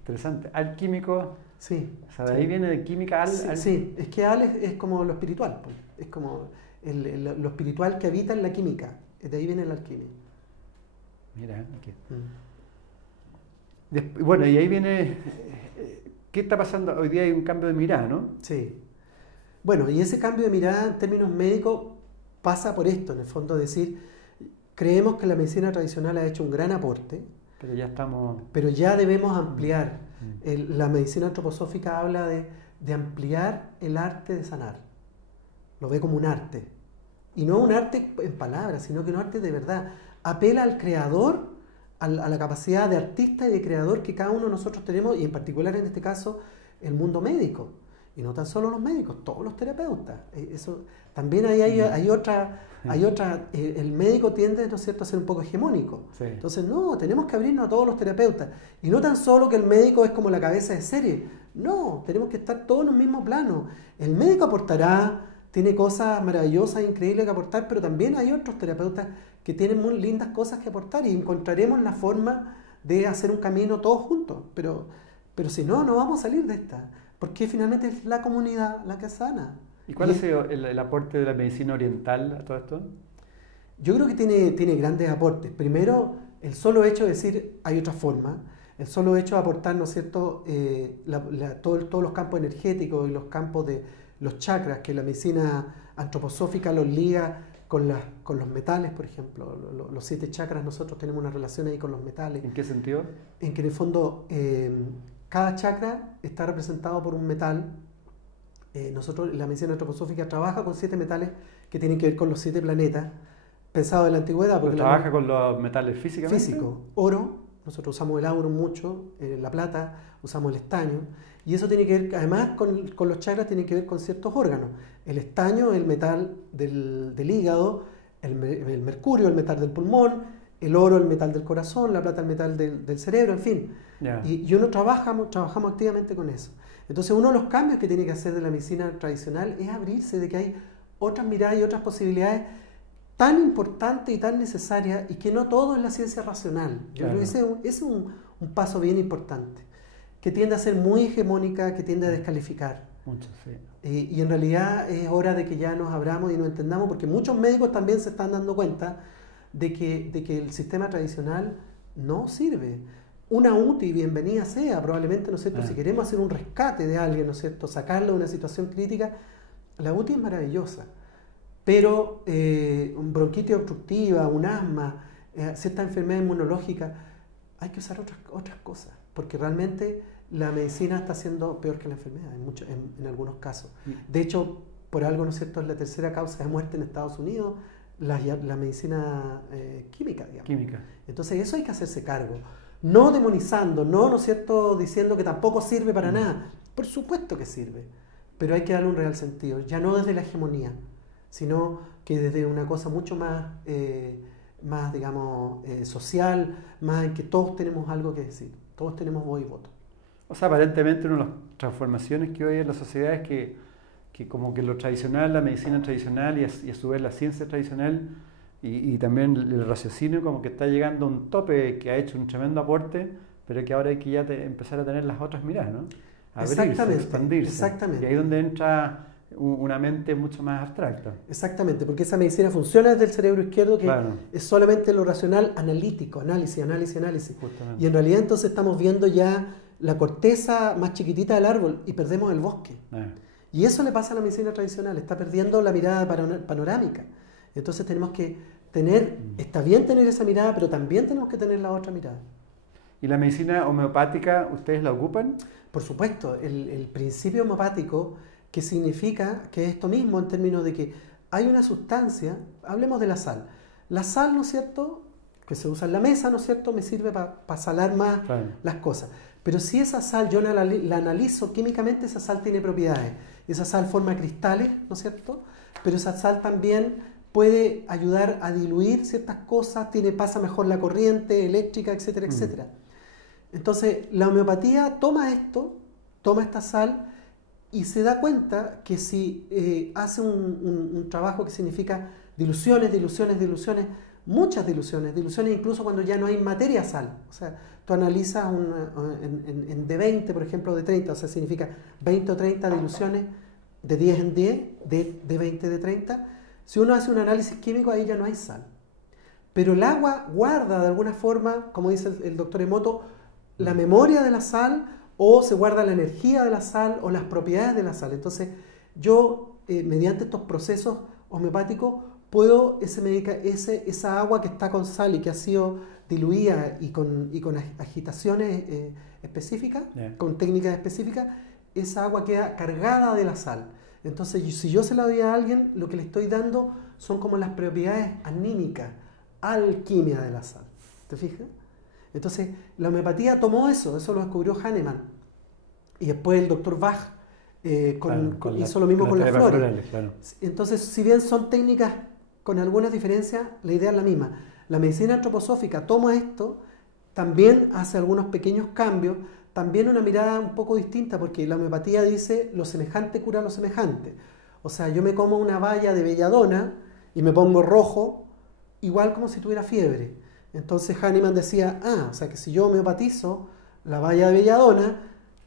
Interesante. Alquímico. Sí. O sea, de ahí viene de química al... Sí, es que al es como lo espiritual, pues. Es como lo espiritual que habita en la química. De ahí viene la alquimia. Mira, aquí. Bueno, y ahí viene... ¿Qué está pasando? Hoy día hay un cambio de mirada, ¿no? Sí. Bueno, y ese cambio de mirada en términos médicos pasa por esto, en el fondo, decir, creemos que la medicina tradicional ha hecho un gran aporte, pero ya estamos... Pero ya debemos ampliar. La medicina antroposófica habla de ampliar el arte de sanar. Lo ve como un arte. Y no un arte en palabras, sino que un arte de verdad. Apela al creador, a la capacidad de artista y de creador que cada uno de nosotros tenemos, y en particular en este caso, el mundo médico. Y no tan solo los médicos, todos los terapeutas. Eso, también hay otra... el médico tiende, ¿no es cierto?, a ser un poco hegemónico. Sí. Entonces, no, tenemos que abrirnos a todos los terapeutas. Y no tan solo que el médico es como la cabeza de serie. No, tenemos que estar todos en un mismo plano. El médico aportará, tiene cosas maravillosas, increíbles que aportar, pero también hay otros terapeutas que tienen muy lindas cosas que aportar y encontraremos la forma de hacer un camino todos juntos. Pero si no, no vamos a salir de esta. Porque finalmente es la comunidad la que sana. ¿Y cuál ha sido el aporte de la medicina oriental a todo esto? Yo creo que tiene grandes aportes. Primero, el solo hecho de decir hay otra forma, el solo hecho de aportar, ¿no es cierto?, todos los campos energéticos y los campos de los chakras, que la medicina antroposófica los liga con los metales, por ejemplo. Los 7 chakras, nosotros tenemos una relación ahí con los metales. ¿En qué sentido? En que en el fondo cada chakra está representado por un metal. Nosotros, la medicina antroposófica trabaja con 7 metales que tienen que ver con los 7 planetas, pensados en la antigüedad. Porque ¿trabaja con los metales físicamente? Físico. Oro, nosotros usamos el auro mucho, la plata, usamos el estaño, y eso tiene que ver, además con los chakras, tiene que ver con ciertos órganos. El estaño, el metal del hígado, el mercurio, el metal del pulmón, el oro, el metal del corazón, la plata, el metal del cerebro, en fin. Yeah. Y uno trabajamos activamente con eso. Entonces, uno de los cambios que tiene que hacer de la medicina tradicional es abrirse de que hay otras miradas y otras posibilidades tan importantes y tan necesarias, y que no todo es la ciencia racional. Yo creo que ese es un paso bien importante, que tiende a ser muy hegemónica, que tiende a descalificar. Mucho, sí. Y en realidad es hora de que ya nos abramos y nos entendamos, porque muchos médicos también se están dando cuenta de que el sistema tradicional no sirve. Una UTI, bienvenida sea, probablemente, ¿no es cierto? Si queremos hacer un rescate de alguien, ¿no es cierto?, sacarlo de una situación crítica, la UTI es maravillosa. Pero bronquitis obstructiva, un asma, cierta enfermedad inmunológica, hay que usar otras cosas, porque realmente la medicina está siendo peor que la enfermedad en algunos casos. De hecho, por algo, ¿no es cierto?, es la tercera causa de muerte en Estados Unidos, la medicina química, digamos. Química. Entonces eso hay que hacerse cargo. No demonizando, ¿no es cierto?, diciendo que tampoco sirve para nada. Por supuesto que sirve, pero hay que darle un real sentido, ya no desde la hegemonía, sino que desde una cosa mucho más, digamos, social, más en que todos tenemos algo que decir, todos tenemos voz y voto. O sea, aparentemente una de las transformaciones que hoy hay en la sociedad es que como que lo tradicional, la medicina tradicional y a su vez la ciencia tradicional y también el raciocinio como que está llegando a un tope, que ha hecho un tremendo aporte, pero que ahora hay que ya empezar a tener las otras miradas, ¿no? Abrirse, expandirse. Exactamente. Y ahí es donde entra una mente mucho más abstracta. Exactamente, porque esa medicina funciona desde el cerebro izquierdo, que claro, es solamente lo racional analítico, análisis. justamente. Y en realidad entonces estamos viendo ya la corteza más chiquitita del árbol y perdemos el bosque. Y eso le pasa a la medicina tradicional, está perdiendo la mirada panorámica. Entonces tenemos que tener, está bien tener esa mirada, pero también tenemos que tener la otra mirada. ¿Y la medicina homeopática, ustedes la ocupan? Por supuesto, el principio homeopático, que significa que es esto mismo en términos de que hay una sustancia, hablemos de la sal. La sal, ¿no es cierto?, que se usa en la mesa, ¿no es cierto?, me sirve para salar más las cosas. Pero si esa sal yo la analizo químicamente, esa sal tiene propiedades. Esa sal forma cristales, ¿no es cierto?, pero esa sal también puede ayudar a diluir ciertas cosas, pasa mejor la corriente eléctrica, etcétera, etcétera. Entonces, la homeopatía toma esta sal y se da cuenta que si hace un trabajo que significa diluciones, muchas diluciones incluso cuando ya no hay materia sal. O sea, tú analizas en de 20, por ejemplo, de 30, o sea, significa 20 o 30 diluciones de 10 en 10, de 20 de 30. Si uno hace un análisis químico, ahí ya no hay sal. Pero el agua guarda de alguna forma, como dice el doctor Emoto, la memoria de la sal, o se guarda la energía de la sal o las propiedades de la sal. Entonces, yo, mediante estos procesos homeopáticos, puedo esa agua que está con sal y que ha sido diluida y con agitaciones específicas, con técnicas específicas, esa agua queda cargada de la sal. Entonces, si yo se la doy a alguien, lo que le estoy dando son como las propiedades anímicas, alquimia de la sal. ¿Te fijas? Entonces, la homeopatía tomó eso lo descubrió Hahnemann. Y después el doctor Bach hizo lo mismo con las flores. Claro. Entonces, si bien son técnicas con algunas diferencias, la idea es la misma. La medicina antroposófica toma esto, también hace algunos pequeños cambios, también una mirada un poco distinta, porque la homeopatía dice lo semejante cura lo semejante. O sea, yo me como una baya de belladona y me pongo rojo, igual como si tuviera fiebre. Entonces Hahnemann decía, o sea que si yo homeopatizo la baya de belladona,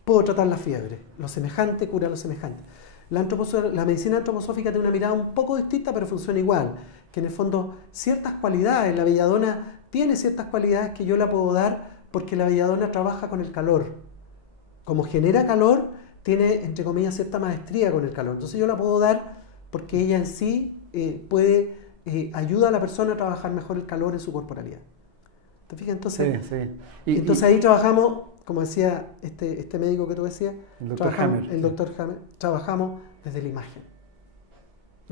puedo tratar la fiebre. Lo semejante cura lo semejante. La medicina antroposófica tiene una mirada un poco distinta, pero funciona igual. Que en el fondo ciertas cualidades, la belladona tiene ciertas cualidades que yo la puedo dar porque la belladona trabaja con el calor. Como genera calor, tiene, entre comillas, cierta maestría con el calor. Entonces yo la puedo dar porque ella en sí ayuda a la persona a trabajar mejor el calor en su corporalidad. ¿Te fijas? Entonces, sí. Ahí trabajamos, como decía este médico que tú decías, el doctor Hammer, trabajamos desde la imagen.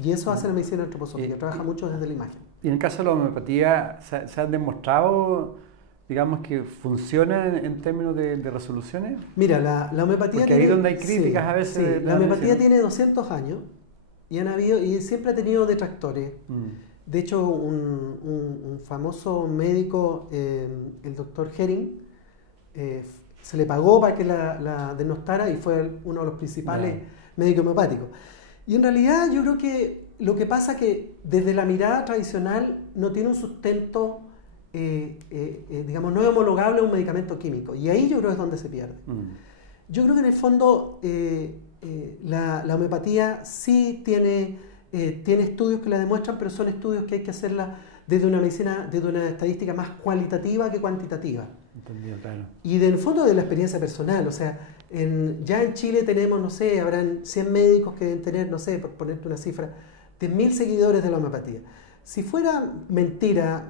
Y eso hace la medicina antroposófica, trabaja mucho desde la imagen. Y en el caso de la homeopatía, ¿se han demostrado, digamos, que funciona en términos de resoluciones? Mira, la homeopatía porque ahí es donde hay críticas a veces. Sí, la homeopatía tiene 200 años y siempre ha tenido detractores. De hecho, un famoso médico, el doctor Hering, se le pagó para que la denostara y fue uno de los principales médicos homeopáticos. Y en realidad yo creo que lo que pasa es que desde la mirada tradicional no tiene un sustento, digamos, no es homologable a un medicamento químico. Y ahí yo creo que es donde se pierde. Yo creo que en el fondo la homeopatía sí tiene estudios que la demuestran, pero son estudios que hay que hacerla desde una medicina, desde una estadística más cualitativa que cuantitativa. Entendido, claro. Y del fondo de la experiencia personal, o sea, ya en Chile tenemos, no sé, habrán 100 médicos que deben tener, no sé, por ponerte una cifra, 10.000 seguidores de la homeopatía. Si fuera mentira,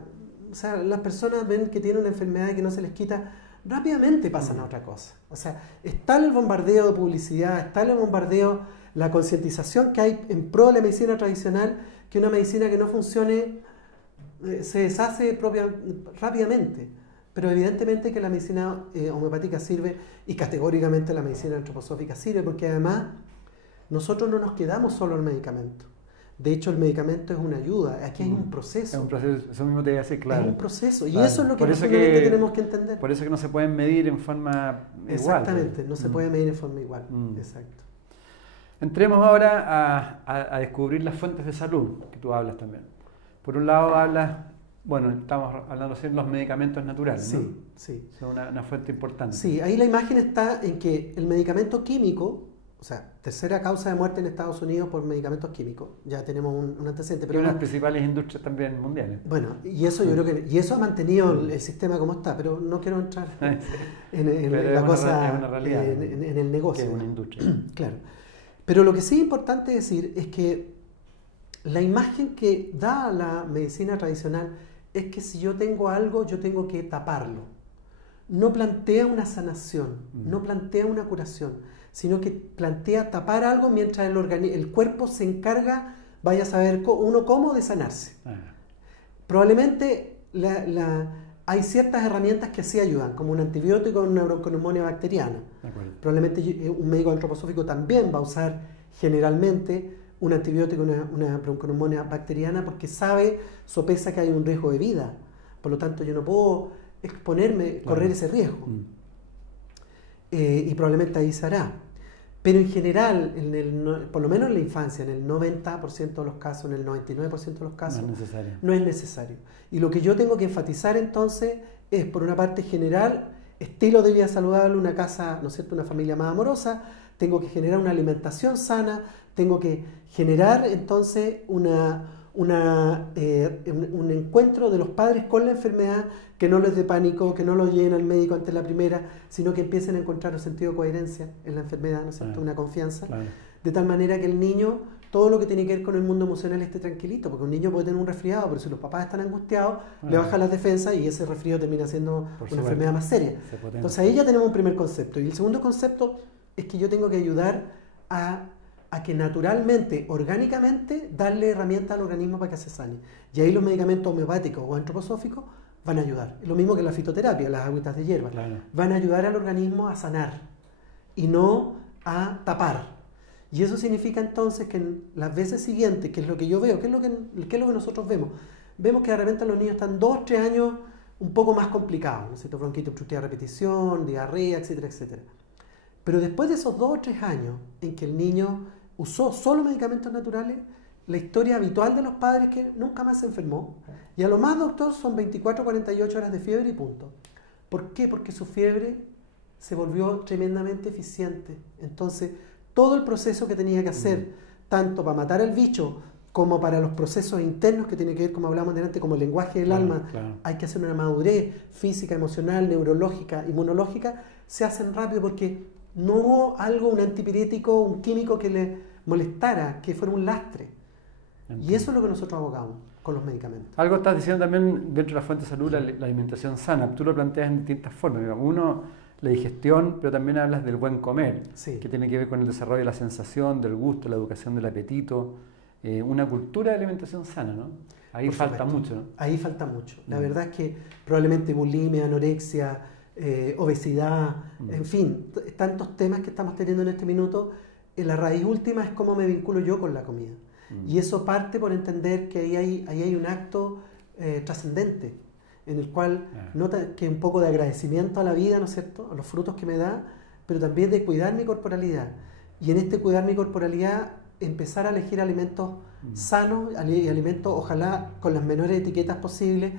o sea, las personas ven que tienen una enfermedad y que no se les quita, rápidamente pasan a otra cosa. O sea, está el bombardeo de publicidad, está el bombardeo la concientización que hay en pro de la medicina tradicional, que una medicina que no funcione se deshace rápidamente. Pero evidentemente que la medicina homeopática sirve, y categóricamente la medicina antroposófica sirve, porque además nosotros no nos quedamos solo al medicamento. De hecho, el medicamento es una ayuda. Aquí hay un proceso. Es un proceso, eso mismo te iba a decir, claro. Es un proceso. Y claro. eso es lo que nosotros tenemos que entender. Por eso que no se pueden medir en forma igual. Exactamente, no se puede medir en forma igual. Exacto. Entremos ahora a descubrir las fuentes de salud, que tú hablas también. Por un lado hablas, bueno, estamos hablando de los medicamentos naturales, sí, ¿no? Sí. Son una fuente importante. Sí, ahí la imagen está en que el medicamento químico, o sea, tercera causa de muerte en Estados Unidos por medicamentos químicos. Ya tenemos un antecedente. Pero y unas principales industrias también mundiales. Bueno, y eso yo creo que y eso ha mantenido el sistema como está, pero no quiero entrar en la cosa, es una realidad, en el negocio. Que es una industria. Claro. Pero lo que sí es importante decir es que la imagen que da la medicina tradicional es que si yo tengo algo, yo tengo que taparlo. No plantea una sanación, no plantea una curación, sino que plantea tapar algo mientras el cuerpo se encarga, vaya a saber uno cómo, de sanarse. Probablemente hay ciertas herramientas que sí ayudan, como un antibiótico o una bronconeumonía bacteriana. Probablemente un médico antroposófico también va a usar generalmente un antibiótico, una bronconeumonía bacteriana, porque sopesa que hay un riesgo de vida. Por lo tanto, yo no puedo correr ese riesgo. Y probablemente ahí se hará. Pero en general, por lo menos en la infancia, en el 90% de los casos, en el 99% de los casos, no es necesario. Y lo que yo tengo que enfatizar entonces es, por una parte general, estilo de vida saludable, una casa, ¿no es cierto?, una familia más amorosa, tengo que generar una alimentación sana, tengo que generar entonces un encuentro de los padres con la enfermedad, que no les dé pánico, que no lo lleven al médico antes de la primera, sino que empiecen a encontrar un sentido de coherencia en la enfermedad, ¿no es cierto?, una confianza, de tal manera que el niño, todo lo que tiene que ver con el mundo emocional esté tranquilito, porque un niño puede tener un resfriado, pero si los papás están angustiados, le bajan las defensas y ese resfrío termina siendo una enfermedad más seria. Entonces ahí ya tenemos un primer concepto. Y el segundo concepto es que yo tengo que ayudar a que naturalmente, orgánicamente, darle herramientas al organismo para que se sane. Y ahí los medicamentos homeopáticos o antroposóficos van a ayudar. Lo mismo que la fitoterapia, las agüitas de hierba. Van a ayudar al organismo a sanar y no a tapar. Y eso significa entonces que en las veces siguientes, que es lo que yo veo, ¿qué es lo que nosotros vemos? Vemos que de repente los niños están 2 o 3 años un poco más complicados, ¿no es cierto? Bronquitis obstructiva de repetición, diarrea, etcétera, etcétera. Pero después de esos 2 o 3 años en que el niño usó solo medicamentos naturales, la historia habitual de los padres es que nunca más se enfermó. Y a lo más, doctor, son 24 o 48 horas de fiebre y punto. ¿Por qué? Porque su fiebre se volvió tremendamente eficiente. Entonces, todo el proceso que tenía que hacer, tanto para matar al bicho, como para los procesos internos que tiene que ver, como hablamos delante, como el lenguaje del alma, hay que hacer una madurez física, emocional, neurológica, inmunológica, se hacen rápido porque no hubo un antipirético, un químico que le molestara, que fuera un lastre. Y eso es lo que nosotros abogamos con los medicamentos. Algo estás diciendo también dentro de la fuente de salud, la alimentación sana. Tú lo planteas en distintas formas. Uno, la digestión, pero también hablas del buen comer, que tiene que ver con el desarrollo de la sensación, del gusto, la educación del apetito, una cultura de alimentación sana, ¿no? Ahí falta mucho, ¿no? Ahí falta mucho. La verdad es que probablemente bulimia, anorexia, obesidad, en fin, tantos temas que estamos teniendo en este minuto, la raíz última es cómo me vinculo yo con la comida. Y eso parte por entender que ahí hay un acto trascendente, en el cual nota que un poco de agradecimiento a la vida, ¿no es cierto?, a los frutos que me da, pero también de cuidar mi corporalidad. Y en este cuidar mi corporalidad, empezar a elegir alimentos sanos y alimentos, ojalá, con las menores etiquetas posibles,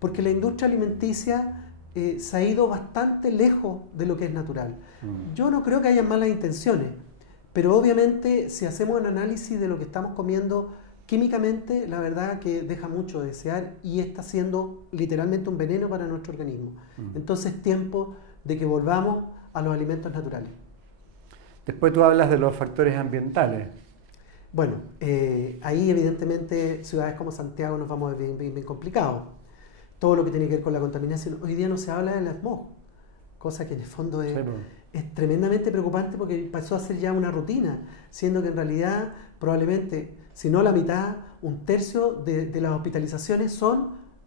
porque la industria alimenticia se ha ido bastante lejos de lo que es natural. Yo no creo que haya malas intenciones, pero obviamente si hacemos un análisis de lo que estamos comiendo químicamente, la verdad que deja mucho de desear y está siendo literalmente un veneno para nuestro organismo. Entonces es tiempo de que volvamos a los alimentos naturales. Después tú hablas de los factores ambientales. Bueno, ahí evidentemente ciudades como Santiago nos vamos a ver bien complicados. Todo lo que tiene que ver con la contaminación. Hoy día no se habla del smog, cosa que en el fondo es es tremendamente preocupante porque pasó a ser ya una rutina, siendo que en realidad probablemente, si no la mitad, un tercio de las hospitalizaciones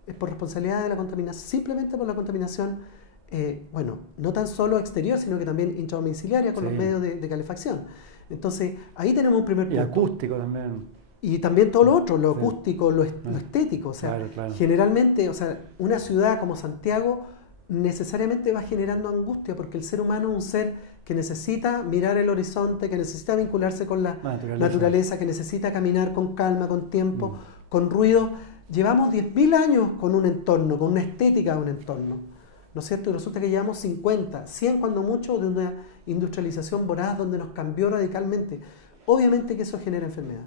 es por responsabilidad de la contaminación, simplemente por la contaminación, bueno, no tan solo exterior, sino que también intradomiciliaria con los medios de calefacción. Entonces, ahí tenemos un primer punto. Y acústico también. Y también todo lo otro, lo acústico, lo estético. O sea, generalmente, o sea, una ciudad como Santiago necesariamente va generando angustia porque el ser humano es un ser que necesita mirar el horizonte, que necesita vincularse con la naturaleza, que necesita caminar con calma, con tiempo, con ruido. Llevamos 10.000 años con un entorno, con una estética de un entorno, ¿no es cierto? Y resulta que llevamos 50, 100 cuando mucho de una industrialización voraz donde nos cambió radicalmente. Obviamente que eso genera enfermedad.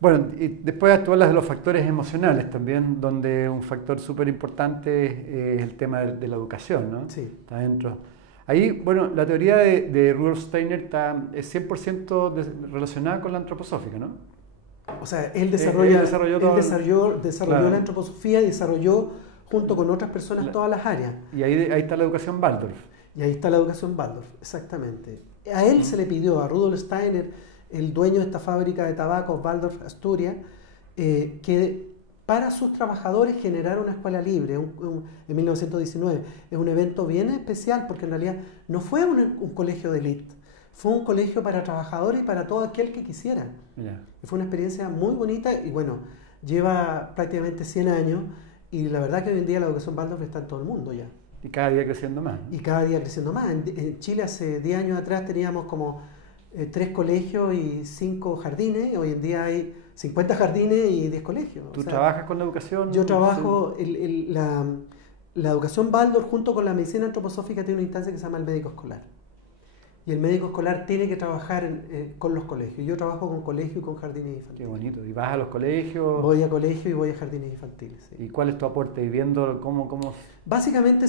Bueno, y después tú hablas de los factores emocionales también, donde un factor súper importante es el tema de la educación, ¿no? Sí. Está dentro. Ahí, bueno, la teoría de Rudolf Steiner es 100% relacionada con la antroposófica, ¿no? O sea, él desarrolló claro, la antroposofía y desarrolló junto con otras personas todas las áreas. Y ahí está la educación Waldorf. Y ahí está la educación Waldorf, exactamente. A él se le pidió, a Rudolf Steiner, el dueño de esta fábrica de tabaco, Waldorf Astoria, que para sus trabajadores generara una escuela libre en 1919. Es un evento bien especial porque en realidad no fue un colegio de élite, fue un colegio para trabajadores y para todo aquel que quisiera. Y fue una experiencia muy bonita y bueno, lleva prácticamente 100 años y la verdad que hoy en día la educación Waldorf está en todo el mundo ya. Y cada día creciendo más. Y cada día creciendo más. En Chile hace 10 años atrás teníamos como 3 colegios y 5 jardines. Hoy en día hay 50 jardines y 10 colegios. ¿Tú trabajas con la educación? Yo trabajo, la educación Waldorf junto con la medicina antroposófica tiene una instancia que se llama el médico escolar. Y el médico escolar tiene que trabajar con los colegios. Yo trabajo con colegios y con jardines infantiles. Qué bonito. ¿Y vas a los colegios? Voy a colegios y voy a jardines infantiles. Sí. ¿Y cuál es tu aporte? ¿Y viendo cómo...? Básicamente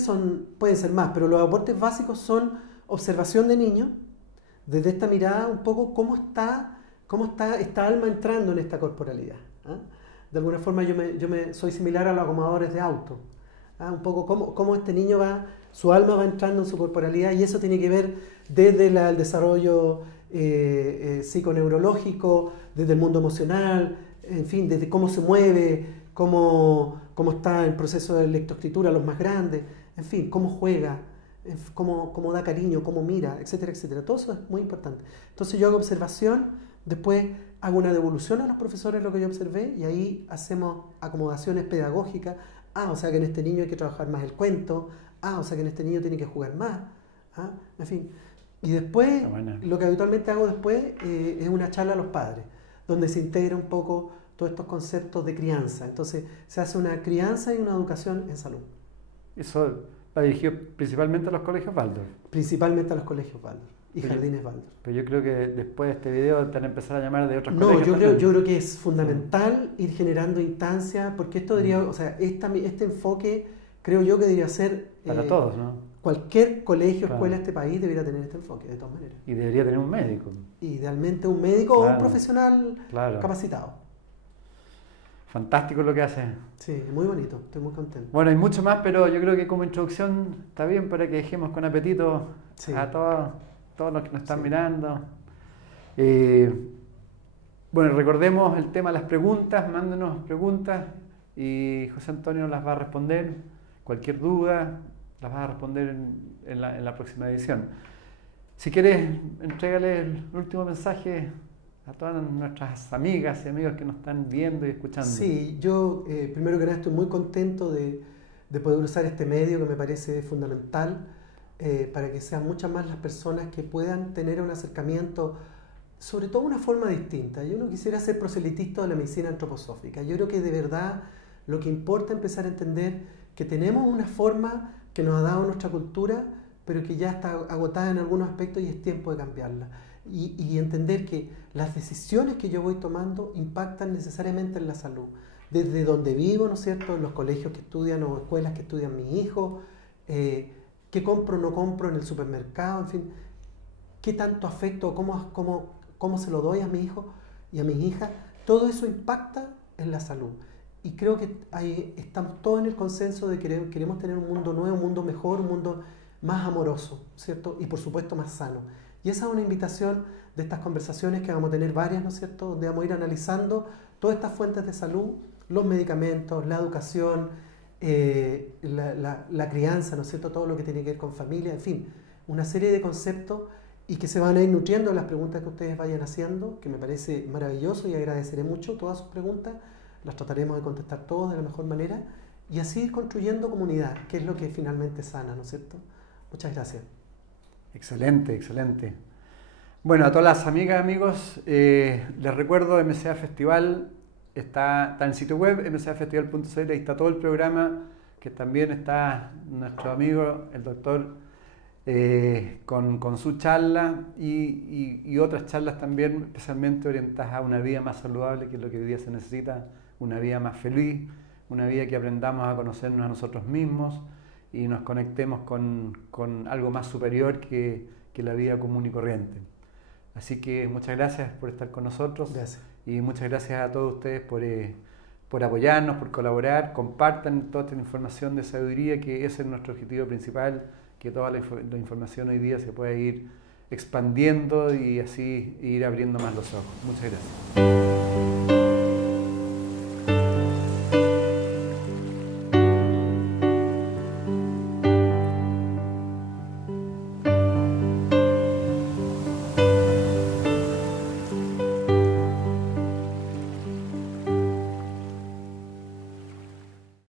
pueden ser más, pero los aportes básicos son observación de niños, desde esta mirada un poco cómo está esta alma entrando en esta corporalidad. ¿Ah? De alguna forma soy similar a los acomodadores de auto. ¿Ah? Un poco cómo este niño su alma va entrando en su corporalidad y eso tiene que ver desde el desarrollo psiconeurológico, desde el mundo emocional, en fin, desde cómo se mueve, cómo está el proceso de lectoescritura, los más grandes, en fin, cómo juega, cómo da cariño, cómo mira, etcétera, etcétera. Todo eso es muy importante. Entonces yo hago observación, después hago una devolución a los profesores de lo que yo observé y ahí hacemos acomodaciones pedagógicas. O sea que en este niño hay que trabajar más el cuento. O sea que en este niño tiene que jugar más. En fin. Y después, lo que habitualmente hago después es una charla a los padres, donde se integra un poco todos estos conceptos de crianza. Entonces se hace una crianza y una educación en salud. Eso va dirigido principalmente a los colegios Waldorf. Principalmente a los colegios Waldorf y jardines Waldorf. Pero yo creo que después de este video te van a empezar a llamar de otros colegios. Yo creo que es fundamental ir generando instancias, porque esto debería, o sea, este enfoque creo yo que debería ser para todos, ¿no? Cualquier colegio, escuela de este país debería tener este enfoque, de todas maneras. Y debería tener un médico. Idealmente un médico o un profesional capacitado. Fantástico lo que hace. Sí, muy bonito, estoy muy contento. Bueno, hay mucho más, pero yo creo que como introducción está bien para que dejemos con apetito a todos los que nos están mirando. Bueno, recordemos el tema de las preguntas, mándenos preguntas y José Antonio las va a responder. Cualquier duda las vas a responder en la próxima edición. Si quieres, entrégale el último mensaje a todas nuestras amigas y amigos que nos están viendo y escuchando. Sí, yo primero que nada estoy muy contento de poder usar este medio que me parece fundamental para que sean muchas más las personas que puedan tener un acercamiento, sobre todo una forma distinta. Yo no quisiera ser proselitista de la medicina antroposófica. Yo creo que de verdad lo que importa es empezar a entender que tenemos una forma que nos ha dado nuestra cultura, pero que ya está agotada en algunos aspectos y es tiempo de cambiarla. Y entender que las decisiones que yo voy tomando impactan necesariamente en la salud. Desde donde vivo, ¿no es cierto?, en los colegios que estudian o escuelas que estudian mis hijos, qué compro o no compro en el supermercado, en fin, qué tanto afecto o cómo se lo doy a mi hijo y a mis hijas, todo eso impacta en la salud. Y creo que ahí estamos todos en el consenso de que queremos tener un mundo nuevo, un mundo mejor, un mundo más amoroso, ¿cierto? Y por supuesto más sano. Y esa es una invitación de estas conversaciones que vamos a tener varias, ¿no es cierto?, donde vamos a ir analizando todas estas fuentes de salud, los medicamentos, la educación, la crianza, ¿no es cierto?, todo lo que tiene que ver con familia, en fin, una serie de conceptos y que se van a ir nutriendo de las preguntas que ustedes vayan haciendo, que me parece maravilloso y agradeceré mucho todas sus preguntas, las trataremos de contestar todos de la mejor manera y así ir construyendo comunidad, que es lo que finalmente sana, ¿no es cierto? Muchas gracias. Excelente, excelente. Bueno, a todas las amigas, amigos, les recuerdo, MCA Festival está en el sitio web, mcafestival.cl, ahí está todo el programa, que también está nuestro amigo, el doctor, con su charla y otras charlas también, especialmente orientadas a una vida más saludable, que es lo que hoy día se necesita, una vida más feliz, una vida que aprendamos a conocernos a nosotros mismos y nos conectemos con algo más superior que la vida común y corriente. Así que muchas gracias por estar con nosotros. Gracias. Y muchas gracias a todos ustedes por apoyarnos, por colaborar. Compartan toda esta información de sabiduría, que ese es nuestro objetivo principal, que toda la información hoy día se pueda ir expandiendo y así ir abriendo más los ojos. Muchas gracias.